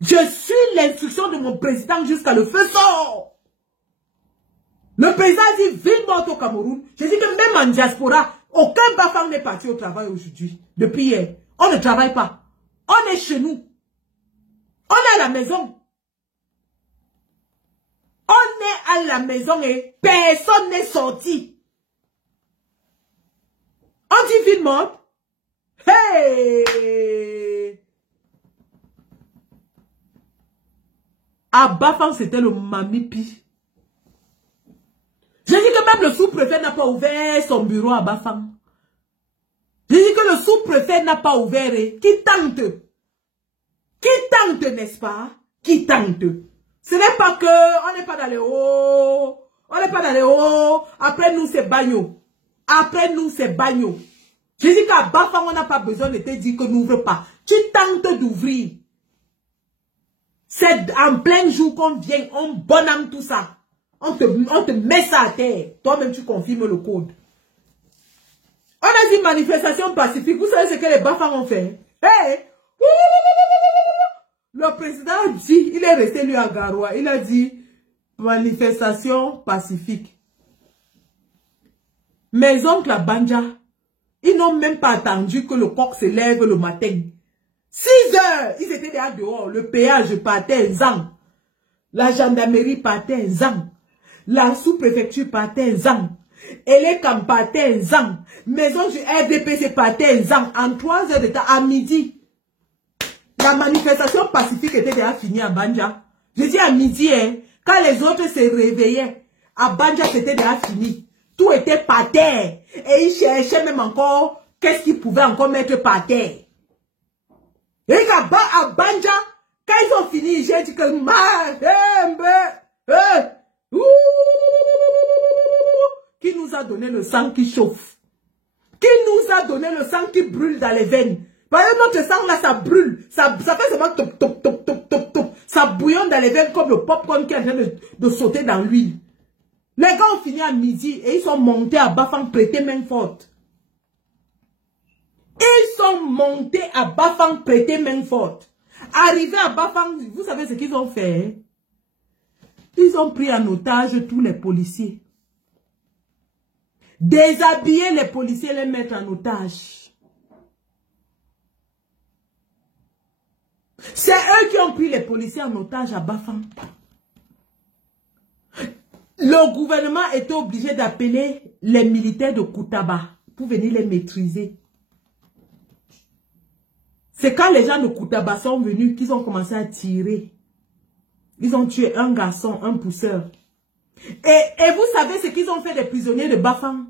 Je suis l'instruction de mon président jusqu'à le feu sort. Le président dit ville morte au Cameroun. Je dis que même en diaspora, aucun Bafang n'est parti au travail aujourd'hui. Depuis hier. On ne travaille pas. On est chez nous. On est à la maison. On est à la maison et personne n'est sorti. On dit ville morte. Hey! À Bafang, c'était le mamipi. J'ai dit que même le sous-préfet n'a pas ouvert son bureau à Bafang. J'ai dit que le sous-préfet n'a pas ouvert. Qui tente? Qui tente, n'est-ce pas? Qui tente? Ce n'est pas que on n'est pas dans les hauts. On n'est pas dans les hauts. Après nous, c'est bagno. Après nous, c'est bagno. J'ai dit qu'à Bafang, on n'a pas besoin de te dire que n'ouvre pas. Tu tentes d'ouvrir. C'est en plein jour qu'on vient, on bonhomme tout ça. On te met ça à terre. Toi-même, tu confirmes le code. On a dit manifestation pacifique. Vous savez ce que les Bafang ont fait? Hey! Le président a dit, il est resté lui à Garoua. Il a dit manifestation pacifique. Mes oncles à Banja, ils n'ont même pas attendu que le coq se lève le matin. 6 heures, ils étaient déjà dehors. Le péage partait un zang. La gendarmerie partait un zang. La sous-préfecture partait un zang. Et les camps partaient un zang. Maison du RDPC partait un zang. En 3 heures de temps, à midi. La manifestation pacifique était déjà finie à Banja. Je dis à midi, hein, quand les autres se réveillaient, à Banja, c'était déjà fini. Tout était par terre. Et ils cherchaient même encore qu'est-ce qu'ils pouvaient encore mettre par terre. Et à Banja, quand ils ont fini, j'ai dit que qui nous a donné le sang qui chauffe? Qui nous a donné le sang qui brûle dans les veines? Parce que notre sang là, ça brûle. Ça fait seulement top, top, top, top, top, top. Ça bouillonne dans les veines comme le popcorn qui est en train de sauter dans l'huile. Les gars ont fini à midi et ils sont montés à Bafang prêter main forte. Ils sont montés à Bafang prêter main forte. Arrivés à Bafang, vous savez ce qu'ils ont fait? Ils ont pris en otage tous les policiers. Déshabiller les policiers, les mettre en otage. C'est eux qui ont pris les policiers en otage à Bafang. Le gouvernement était obligé d'appeler les militaires de Koutaba pour venir les maîtriser. C'est quand les gens de Koutaba sont venus qu'ils ont commencé à tirer. Ils ont tué un garçon, un pousseur. Et vous savez ce qu'ils ont fait des prisonniers de Bafang?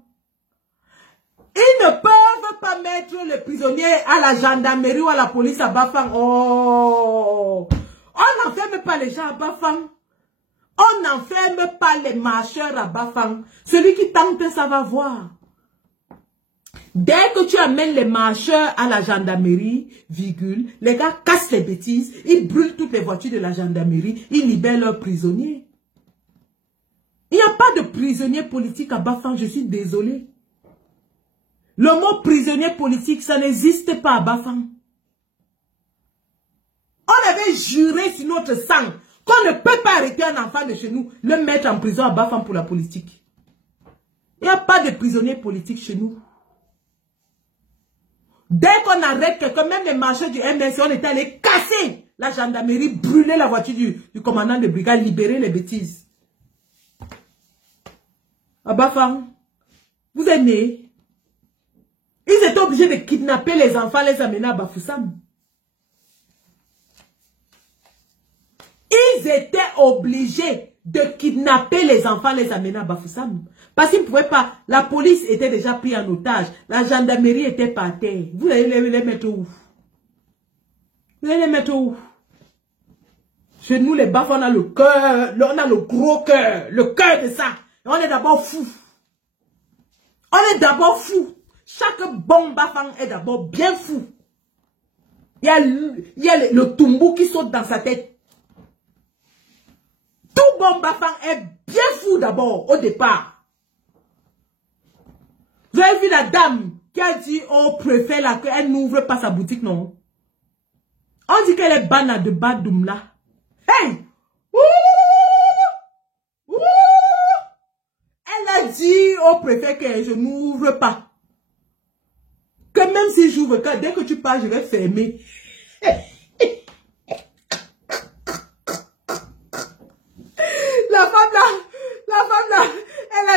Ils ne peuvent pas mettre les prisonniers à la gendarmerie ou à la police à Bafang. Oh! On n'enferme pas les gens à Bafang. On n'enferme pas les marcheurs à Bafang. Celui qui tente, ça va voir. Dès que tu amènes les marcheurs à la gendarmerie, virgule, les gars cassent les bêtises, ils brûlent toutes les voitures de la gendarmerie, ils libèrent leurs prisonniers. Il n'y a pas de prisonniers politiques à Bafang, je suis désolé. Le mot prisonnier politique, ça n'existe pas à Bafang. On avait juré sur notre sang qu'on ne peut pas arrêter un enfant de chez nous, le mettre en prison à Bafang pour la politique. Il n'y a pas de prisonniers politiques chez nous. Dès qu'on arrête quelqu'un, même les marcheurs du MNC, on était allé casser la gendarmerie, brûler la voiture du commandant de brigade, libérer les bêtises. À Bafang, vous êtes nés. Ils étaient obligés de kidnapper les enfants, les amener à Bafoussam. Ils étaient obligés de kidnapper les enfants, les amener à Bafoussam. Parce qu'ils ne pouvaient pas. La police était déjà prise en otage. La gendarmerie était par terre. Vous allez les mettre où? Vous allez les mettre où? Chez nous, les Bafs, on a le cœur. On a le gros cœur. Le cœur de ça. Et on est d'abord fou. On est d'abord fou. Chaque bon Bafang est d'abord bien fou. Il y a le tumbou qui saute dans sa tête. Tout bon Bafang est bien fou d'abord, au départ. Vous avez vu la dame qui a dit au préfet là qu'elle n'ouvre pas sa boutique, non? On dit qu'elle est banane de Badoum là. Hey! Elle a dit au préfet que je n'ouvre pas. Que même si j'ouvre, dès que tu pars, je vais fermer. La femme là, elle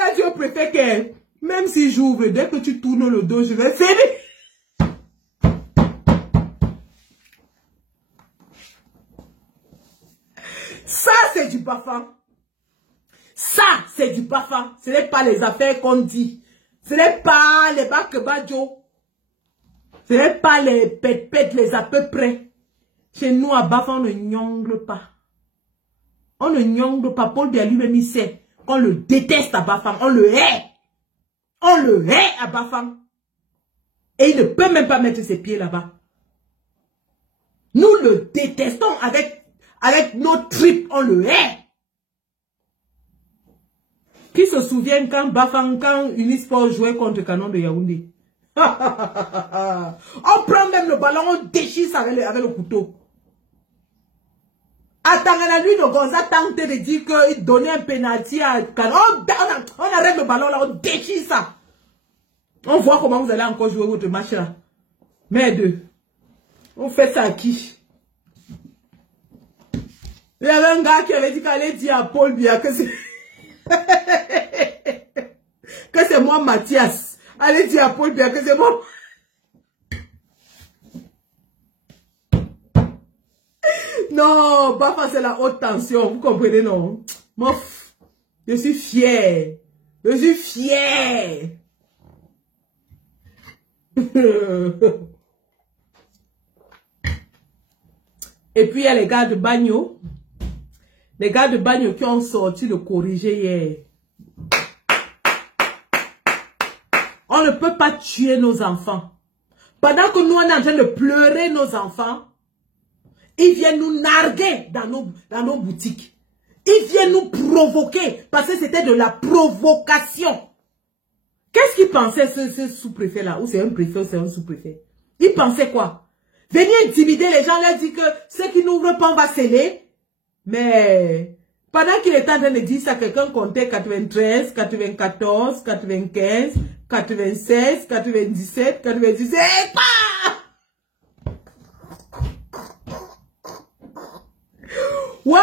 a dit au préfet que même si j'ouvre, dès que tu tournes le dos, je vais fermer. du Bafang. Ça, c'est du Bafang. Ce n'est pas les affaires qu'on dit. Ce n'est pas les Bakebadjo. Ce n'est pas les pète-pète, les à peu près. Chez nous, à Bafang, on ne nyongle pas. On ne nyongle pas. Paul Biya lui-même, il sait qu'on le déteste à Bafang. On le hait. On le hait à Bafang. Et il ne peut même pas mettre ses pieds là-bas. Nous le détestons avec nos tripes. On le hait. Qui se souvient quand Bafang, quand Unisport jouait contre Canon de Yaoundé? On prend même le ballon, on déchire ça avec le couteau. Attends, la nuit de Gonza tentait de dire qu'il donnait un penalty à Canon. On arrête le ballon là, on déchire ça. On voit comment vous allez encore jouer votre match là. Merde. On fait ça à qui? Il y avait un gars qui avait dit qu'il allait dire à Paul Biya que c'est... que c'est moi Mathias. Allez dire à Paul Biya que c'est moi. Non, Bafa c'est la haute tension, vous comprenez non? Moi, je suis fier. Je suis fier. Et puis il y a les gars de Bagno. Les gars de Bagno qui ont sorti le corrigé hier. On ne peut pas tuer nos enfants. Pendant que nous on est en train de pleurer nos enfants, ils viennent nous narguer dans nos boutiques. Ils viennent nous provoquer parce que c'était de la provocation. Qu'est-ce qu'il pensait ce sous-préfet là? Ou c'est un préfet ou c'est un sous-préfet? Il pensait quoi? Venir intimider les gens, leur dire que ceux qui n'ouvrent pas on va sceller. Mais pendant qu'il était en train de dire ça, quelqu'un comptait 93, 94, 95, 96, 97, 97. Waouh!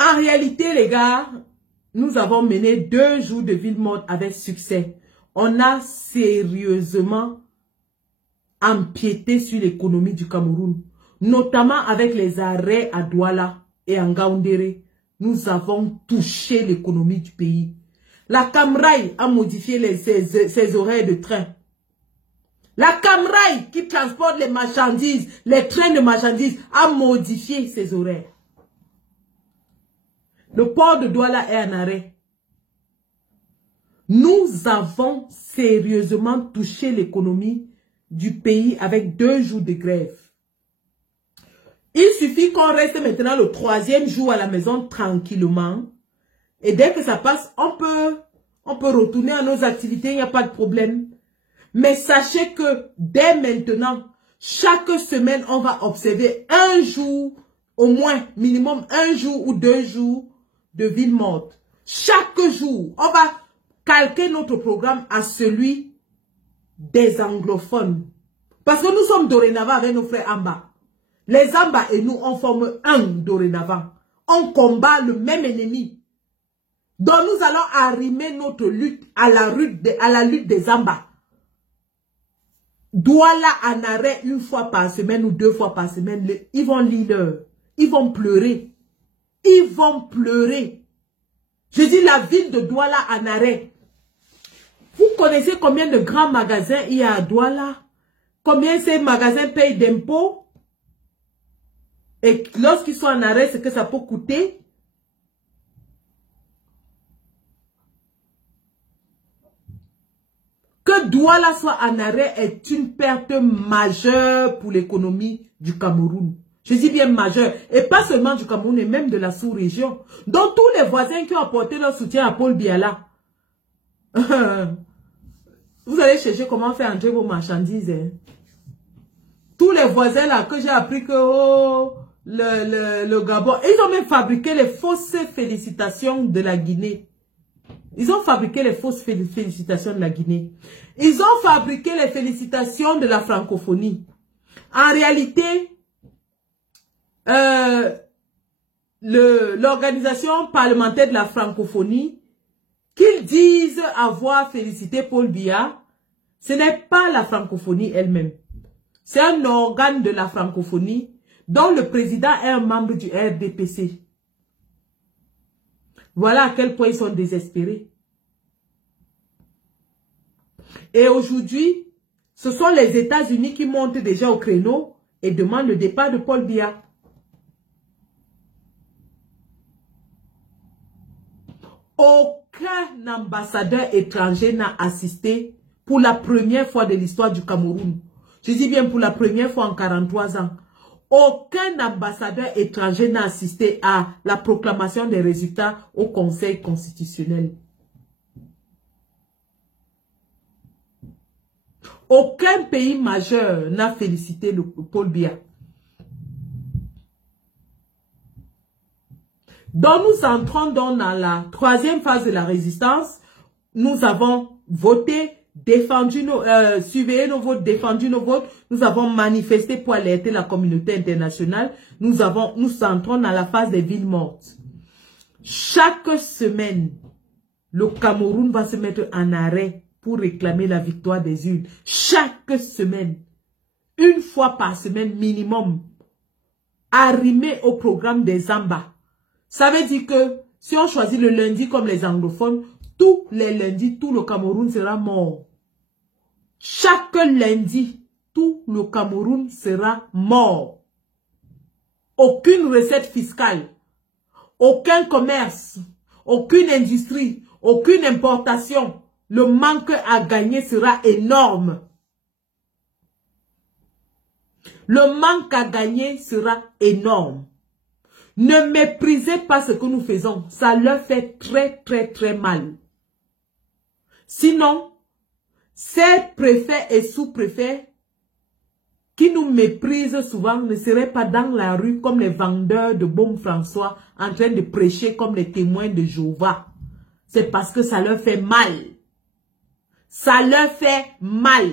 En réalité, les gars, nous avons mené 2 jours de ville morte avec succès. On a sérieusement empiété sur l'économie du Cameroun. Notamment avec les arrêts à Douala et en Ngaoundéré. Nous avons touché l'économie du pays. La Camraï a modifié ses horaires de train. La Camraï qui transporte les marchandises, les trains de marchandises, a modifié ses horaires. Le port de Douala est en arrêt. Nous avons sérieusement touché l'économie du pays avec 2 jours de grève. Il suffit qu'on reste maintenant le 3e jour à la maison tranquillement. Et dès que ça passe, on peut retourner à nos activités, il n'y a pas de problème. Mais sachez que dès maintenant, chaque semaine, on va observer un jour, au moins minimum 1 jour ou 2 jours de ville morte. Chaque jour, on va calquer notre programme à celui des anglophones. Parce que nous sommes dorénavant avec nos frères Amba. Les Amba et nous, on forme un dorénavant. On combat le même ennemi. Donc nous allons arrimer notre lutte à la lutte des Amba. Douala en arrêt 1 fois par semaine ou 2 fois par semaine. Ils vont lire. Ils vont pleurer. Ils vont pleurer. Je dis la ville de Douala en arrêt. Vous connaissez combien de grands magasins il y a à Douala? Combien ces magasins payent d'impôts? Et lorsqu'ils sont en arrêt, ce que ça peut coûter? Que Douala soit en arrêt est une perte majeure pour l'économie du Cameroun. Je dis bien majeure. Et pas seulement du Cameroun, et même de la sous-région. Donc tous les voisins qui ont apporté leur soutien à Paul Biya là, vous allez chercher comment faire entrer vos marchandises. Hein. Tous les voisins là que j'ai appris que le Gabon, ils ont même fabriqué les fausses félicitations de la Guinée. Ils ont fabriqué les fausses félicitations de la Guinée. Ils ont fabriqué les félicitations de la francophonie. En réalité, l'organisation parlementaire de la francophonie, qu'ils disent avoir félicité Paul Biya, ce n'est pas la francophonie elle-même. C'est un organe de la francophonie, dont le président est un membre du RDPC. Voilà à quel point ils sont désespérés. Et aujourd'hui, ce sont les États-Unis qui montent déjà au créneau et demandent le départ de Paul Biya. Aucun ambassadeur étranger n'a assisté pour la première fois de l'histoire du Cameroun. Je dis bien pour la première fois en 43 ans. Aucun ambassadeur étranger n'a assisté à la proclamation des résultats au Conseil constitutionnel. Aucun pays majeur n'a félicité le Paul Biya. Donc nous entrons donc dans la troisième phase de la résistance. Nous avons voté, défendu nos, surveillé nos votes, défendu nos votes. Nous avons manifesté pour alerter la communauté internationale. Nous entrons dans la phase des villes mortes. Chaque semaine, le Cameroun va se mettre en arrêt pour réclamer la victoire des urnes. Chaque semaine, une fois par semaine minimum, arrimé au programme des Zamba. Ça veut dire que si on choisit le lundi comme les anglophones, tous les lundis, tout le Cameroun sera mort. Chaque lundi, tout le Cameroun sera mort. Aucune recette fiscale, aucun commerce, aucune industrie, aucune importation. Le manque à gagner sera énorme. Le manque à gagner sera énorme. Ne méprisez pas ce que nous faisons. Ça leur fait très, très, très mal. Sinon, ces préfets et sous-préfets qui nous méprisent souvent ne seraient pas dans la rue comme les vendeurs de Baume François en train de prêcher comme les témoins de Jéhovah. C'est parce que ça leur fait mal. Ça leur fait mal.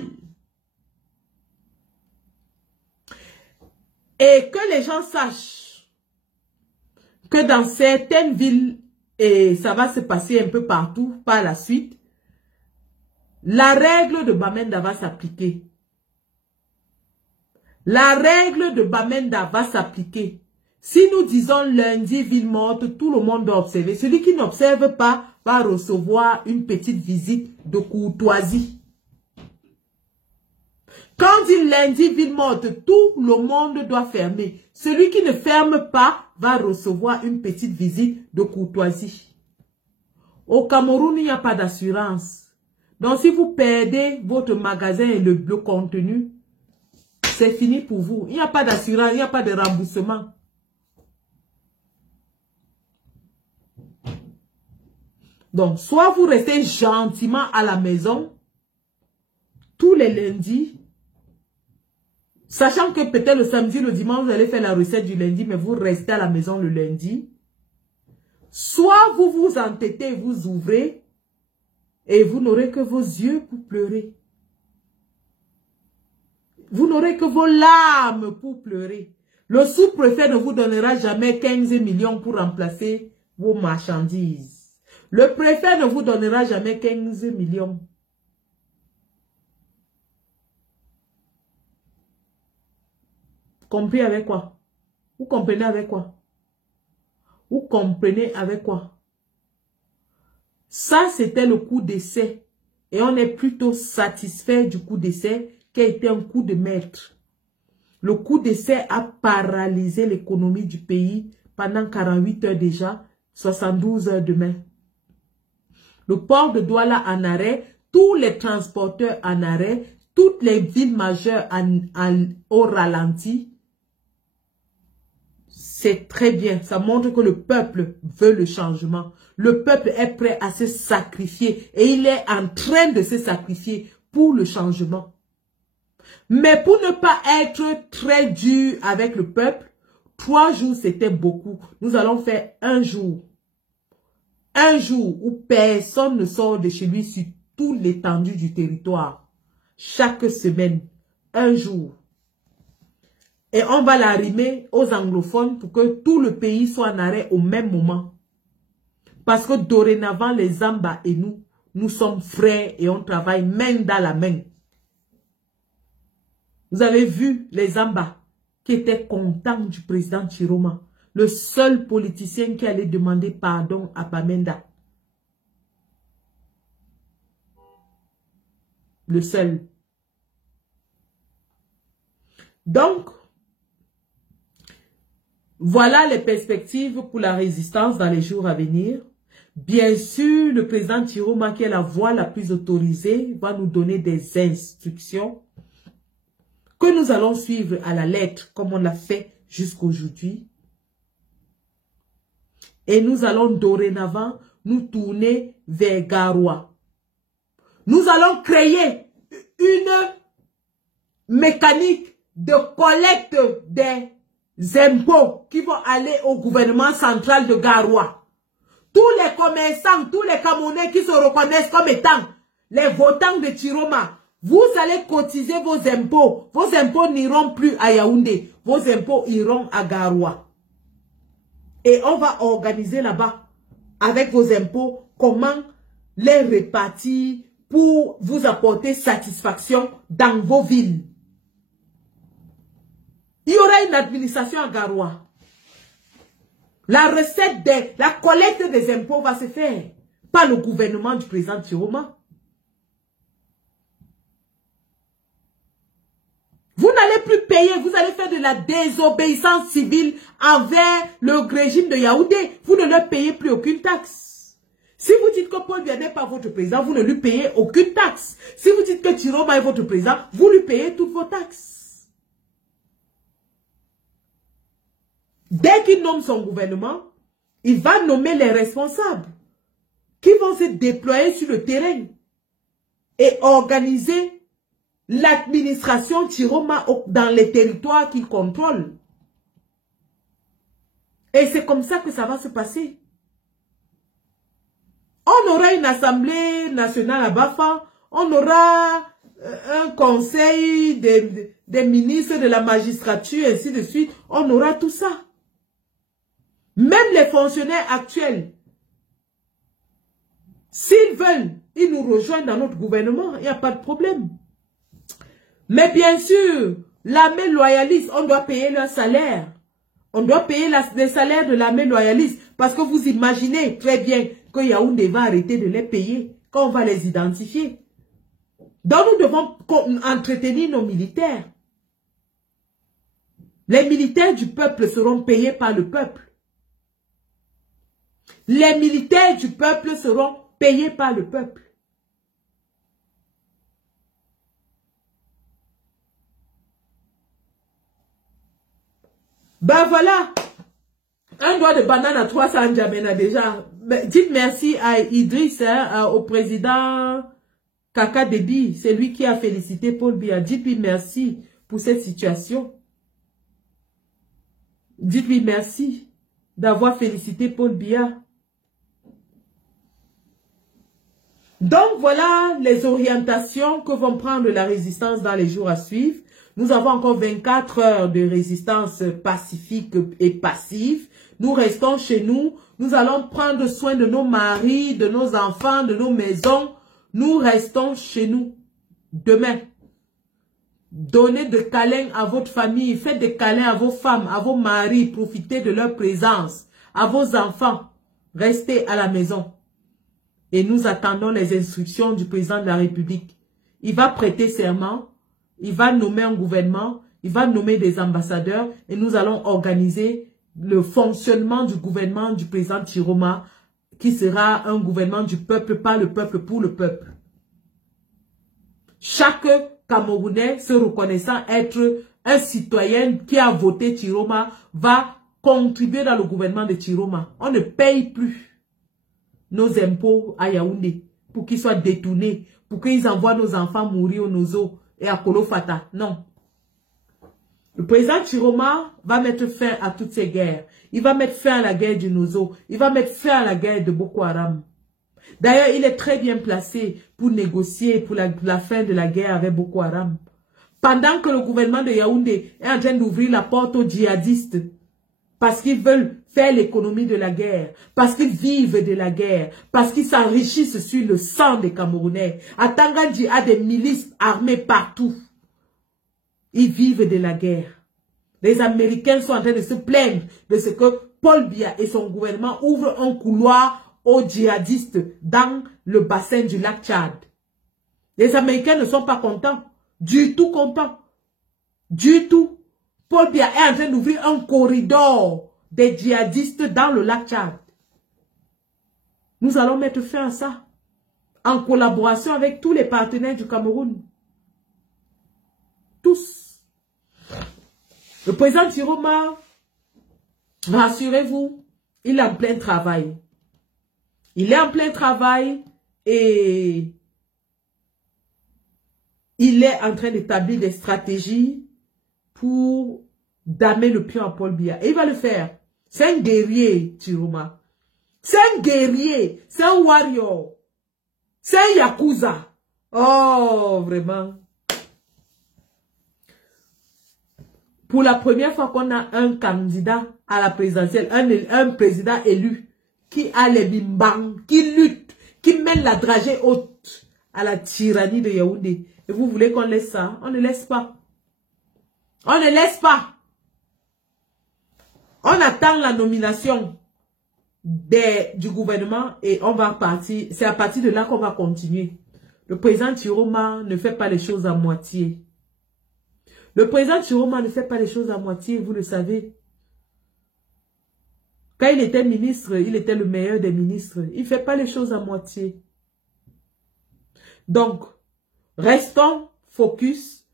Et que les gens sachent que dans certaines villes, et ça va se passer un peu partout par la suite, la règle de Bamenda va s'appliquer. La règle de Bamenda va s'appliquer. Si nous disons lundi, ville morte, tout le monde doit observer. Celui qui n'observe pas va recevoir une petite visite de courtoisie. Quand on dit lundi, ville morte, tout le monde doit fermer. Celui qui ne ferme pas va recevoir une petite visite de courtoisie. Au Cameroun, il n'y a pas d'assurance. Donc, si vous perdez votre magasin et le contenu, c'est fini pour vous. Il n'y a pas d'assurance, il n'y a pas de remboursement. Donc, soit vous restez gentiment à la maison, tous les lundis, sachant que peut-être le samedi, le dimanche, vous allez faire la recette du lundi, mais vous restez à la maison le lundi. Soit vous vous entêtez, vous ouvrez, et vous n'aurez que vos yeux pour pleurer. Vous n'aurez que vos larmes pour pleurer. Le sous-préfet ne vous donnera jamais 15 millions pour remplacer vos marchandises. Le préfet ne vous donnera jamais 15 millions. Compris avec quoi? Vous comprenez avec quoi? Vous comprenez avec quoi? Ça, c'était le coup d'essai. Et on est plutôt satisfait du coup d'essai qui a été un coup de maître. Le coup d'essai a paralysé l'économie du pays pendant 48 heures déjà, 72 heures demain. Le port de Douala en arrêt, tous les transporteurs en arrêt, toutes les villes majeures au ralenti. C'est très bien. Ça montre que le peuple veut le changement. Le peuple est prêt à se sacrifier. Et il est en train de se sacrifier pour le changement. Mais pour ne pas être très dur avec le peuple, 3 jours c'était beaucoup. Nous allons faire un jour. Un jour où personne ne sort de chez lui sur toute l'étendue du territoire. Chaque semaine. Un jour. Et on va l'arrimer aux anglophones pour que tout le pays soit en arrêt au même moment. Parce que dorénavant, les Zamba et nous sommes frères et on travaille main dans la main. Vous avez vu les Zamba qui était content du président Chiroma. Le seul politicien qui allait demander pardon à Bamenda. Le seul. Donc, voilà les perspectives pour la résistance dans les jours à venir. Bien sûr, le président Chiroma, qui est la voix la plus autorisée, va nous donner des instructions que nous allons suivre à la lettre, comme on l'a fait jusqu'aujourd'hui. Et nous allons dorénavant nous tourner vers Garoua. Nous allons créer une mécanique de collecte des impôts qui vont aller au gouvernement central de Garoua. Tous les commerçants, tous les Camerounais qui se reconnaissent comme étant les votants de Chiroma, vous allez cotiser vos impôts. Vos impôts n'iront plus à Yaoundé. Vos impôts iront à Garoua. Et on va organiser là-bas, avec vos impôts, comment les répartir pour vous apporter satisfaction dans vos villes. Il y aura une administration à Garoua. La recette la collecte des impôts va se faire par le gouvernement du président Chiroma. Vous n'allez plus payer, vous allez faire de la désobéissance civile envers le régime de Yaoundé. Vous ne leur payez plus aucune taxe. Si vous dites que Paul Biya n'est pas votre président, vous ne lui payez aucune taxe. Si vous dites que Chiroma est votre président, vous lui payez toutes vos taxes. Dès qu'il nomme son gouvernement, il va nommer les responsables qui vont se déployer sur le terrain et organiser l'administration Chiroma dans les territoires qu'il contrôle. Et c'est comme ça que ça va se passer. On aura une assemblée nationale à Bafa, on aura un conseil des ministres de la magistrature, ainsi de suite. On aura tout ça. Même les fonctionnaires actuels, s'ils veulent, ils nous rejoignent dans notre gouvernement, il n'y a pas de problème. Mais bien sûr, l'armée loyaliste, on doit payer leur salaire. On doit payer les salaires de l'armée loyaliste. Parce que vous imaginez très bien que Yaoundé va arrêter de les payer quand on va les identifier. Donc nous devons entretenir nos militaires. Les militaires du peuple seront payés par le peuple. Les militaires du peuple seront payés par le peuple. Ben voilà, un doigt de banane à 300 N'Djamena déjà. Dites merci à Idriss, au président Kaka Déby. C'est lui qui a félicité Paul Biya. Dites-lui merci pour cette situation. Dites-lui merci d'avoir félicité Paul Biya. Donc voilà les orientations que vont prendre la résistance dans les jours à suivre. Nous avons encore 24 heures de résistance pacifique et passive. Nous restons chez nous. Nous allons prendre soin de nos maris, de nos enfants, de nos maisons. Nous restons chez nous. Demain, donnez de câlins à votre famille. Faites des câlins à vos femmes, à vos maris. Profitez de leur présence. À vos enfants, restez à la maison. Et nous attendons les instructions du président de la République. Il va prêter serment. Il va nommer un gouvernement, il va nommer des ambassadeurs et nous allons organiser le fonctionnement du gouvernement du président Chiroma qui sera un gouvernement du peuple, par le peuple, pour le peuple. Chaque Camerounais se reconnaissant être un citoyen qui a voté Chiroma va contribuer dans le gouvernement de Chiroma. On ne paye plus nos impôts à Yaoundé pour qu'ils soient détournés, pour qu'ils envoient nos enfants mourir au Nozo et à Kolofata. Non. Le président Chiroma va mettre fin à toutes ces guerres. Il va mettre fin à la guerre du Nozo. Il va mettre fin à la guerre de Boko Haram. D'ailleurs, il est très bien placé pour négocier pour la fin de la guerre avec Boko Haram. Pendant que le gouvernement de Yaoundé est en train d'ouvrir la porte aux djihadistes, parce qu'ils veulent faire l'économie de la guerre, parce qu'ils vivent de la guerre, parce qu'ils s'enrichissent sur le sang des Camerounais. À Tangandji a des milices armées partout. Ils vivent de la guerre. Les Américains sont en train de se plaindre de ce que Paul Biya et son gouvernement ouvrent un couloir aux djihadistes dans le bassin du lac Tchad. Les Américains ne sont pas contents, du tout contents, du tout. Paul Biya est en train d'ouvrir un corridor des djihadistes dans le lac Tchad. Nous allons mettre fin à ça, en collaboration avec tous les partenaires du Cameroun. Tous. Le président Tiroma, rassurez-vous, il est en plein travail. Il est en plein travail et il est en train d'établir des stratégies pour damer le pion à Paul Biya. Et il va le faire. C'est un guerrier, Tiroma. C'est un guerrier. C'est un warrior. C'est un yakuza. Oh, vraiment. Pour la première fois qu'on a un candidat à la présidentielle, un président élu, qui a les bimbang, qui lutte, qui mène la dragée haute à la tyrannie de Yaoundé. Et vous voulez qu'on laisse ça? On ne laisse pas. On ne laisse pas. On attend la nomination du gouvernement et on va partir. C'est à partir de là qu'on va continuer. Le président Tiroma ne fait pas les choses à moitié. Le président Tiroma ne fait pas les choses à moitié, vous le savez. Quand il était ministre, il était le meilleur des ministres. Il ne fait pas les choses à moitié. Donc, restons focus.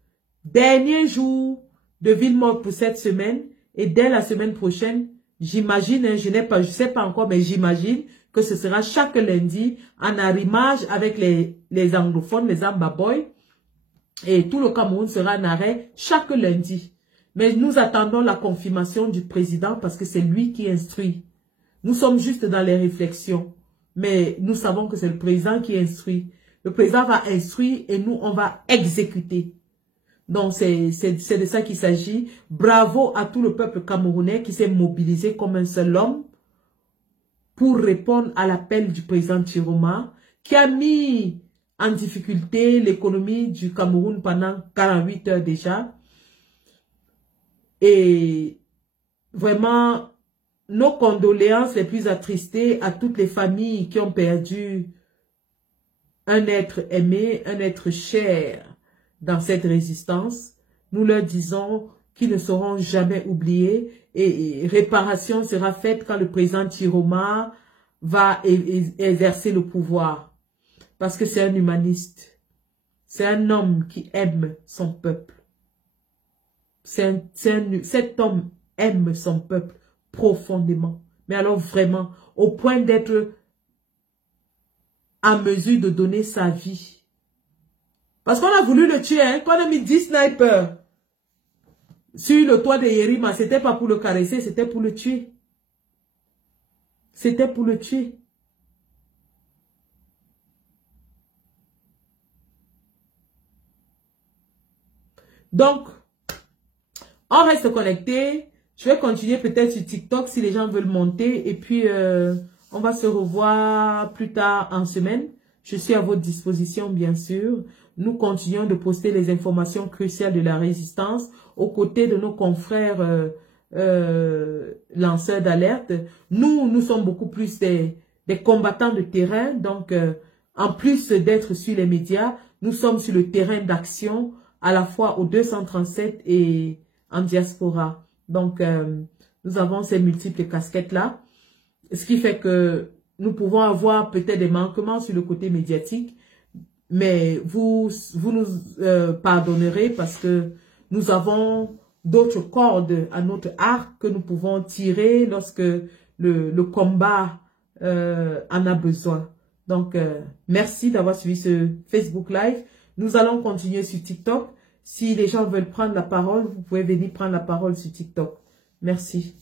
Dernier jour de ville morte pour cette semaine. Et dès la semaine prochaine, j'imagine, hein, je ne sais pas encore, mais j'imagine que ce sera chaque lundi en arrimage avec les anglophones, les ambaboys. Et tout le Cameroun sera en arrêt chaque lundi. Mais nous attendons la confirmation du président parce que c'est lui qui instruit. Nous sommes juste dans les réflexions. Mais nous savons que c'est le président qui instruit. Le président va instruire et nous, on va exécuter. Donc, c'est de ça qu'il s'agit. Bravo à tout le peuple camerounais qui s'est mobilisé comme un seul homme pour répondre à l'appel du président Tiroma, qui a mis en difficulté l'économie du Cameroun pendant 48 heures déjà. Et vraiment, nos condoléances les plus attristées à toutes les familles qui ont perdu un être aimé, un être cher dans cette résistance. Nous leur disons qu'ils ne seront jamais oubliés et réparation sera faite quand le président Tiroma va exercer le pouvoir. Parce que c'est un humaniste. C'est un homme qui aime son peuple. Cet homme aime son peuple profondément. Mais alors vraiment, au point d'être en mesure de donner sa vie. Parce qu'on a voulu le tuer, hein, qu'on a mis 10 snipers sur le toit de Yerima, c'était pas pour le caresser, c'était pour le tuer. C'était pour le tuer. Donc, on reste connecté. Je vais continuer peut-être sur TikTok si les gens veulent monter. Et puis, on va se revoir plus tard en semaine. Je suis à votre disposition, bien sûr. Nous continuons de poster les informations cruciales de la résistance aux côtés de nos confrères lanceurs d'alerte. Nous sommes beaucoup plus des combattants de terrain. Donc, en plus d'être sur les médias, nous sommes sur le terrain d'action à la fois au 237 et en diaspora. Donc, nous avons ces multiples casquettes-là. Ce qui fait que nous pouvons avoir peut-être des manquements sur le côté médiatique. Mais vous nous pardonnerez parce que nous avons d'autres cordes à notre arc que nous pouvons tirer lorsque le combat en a besoin. Donc, merci d'avoir suivi ce Facebook Live. Nous allons continuer sur TikTok. Si les gens veulent prendre la parole, vous pouvez venir prendre la parole sur TikTok. Merci.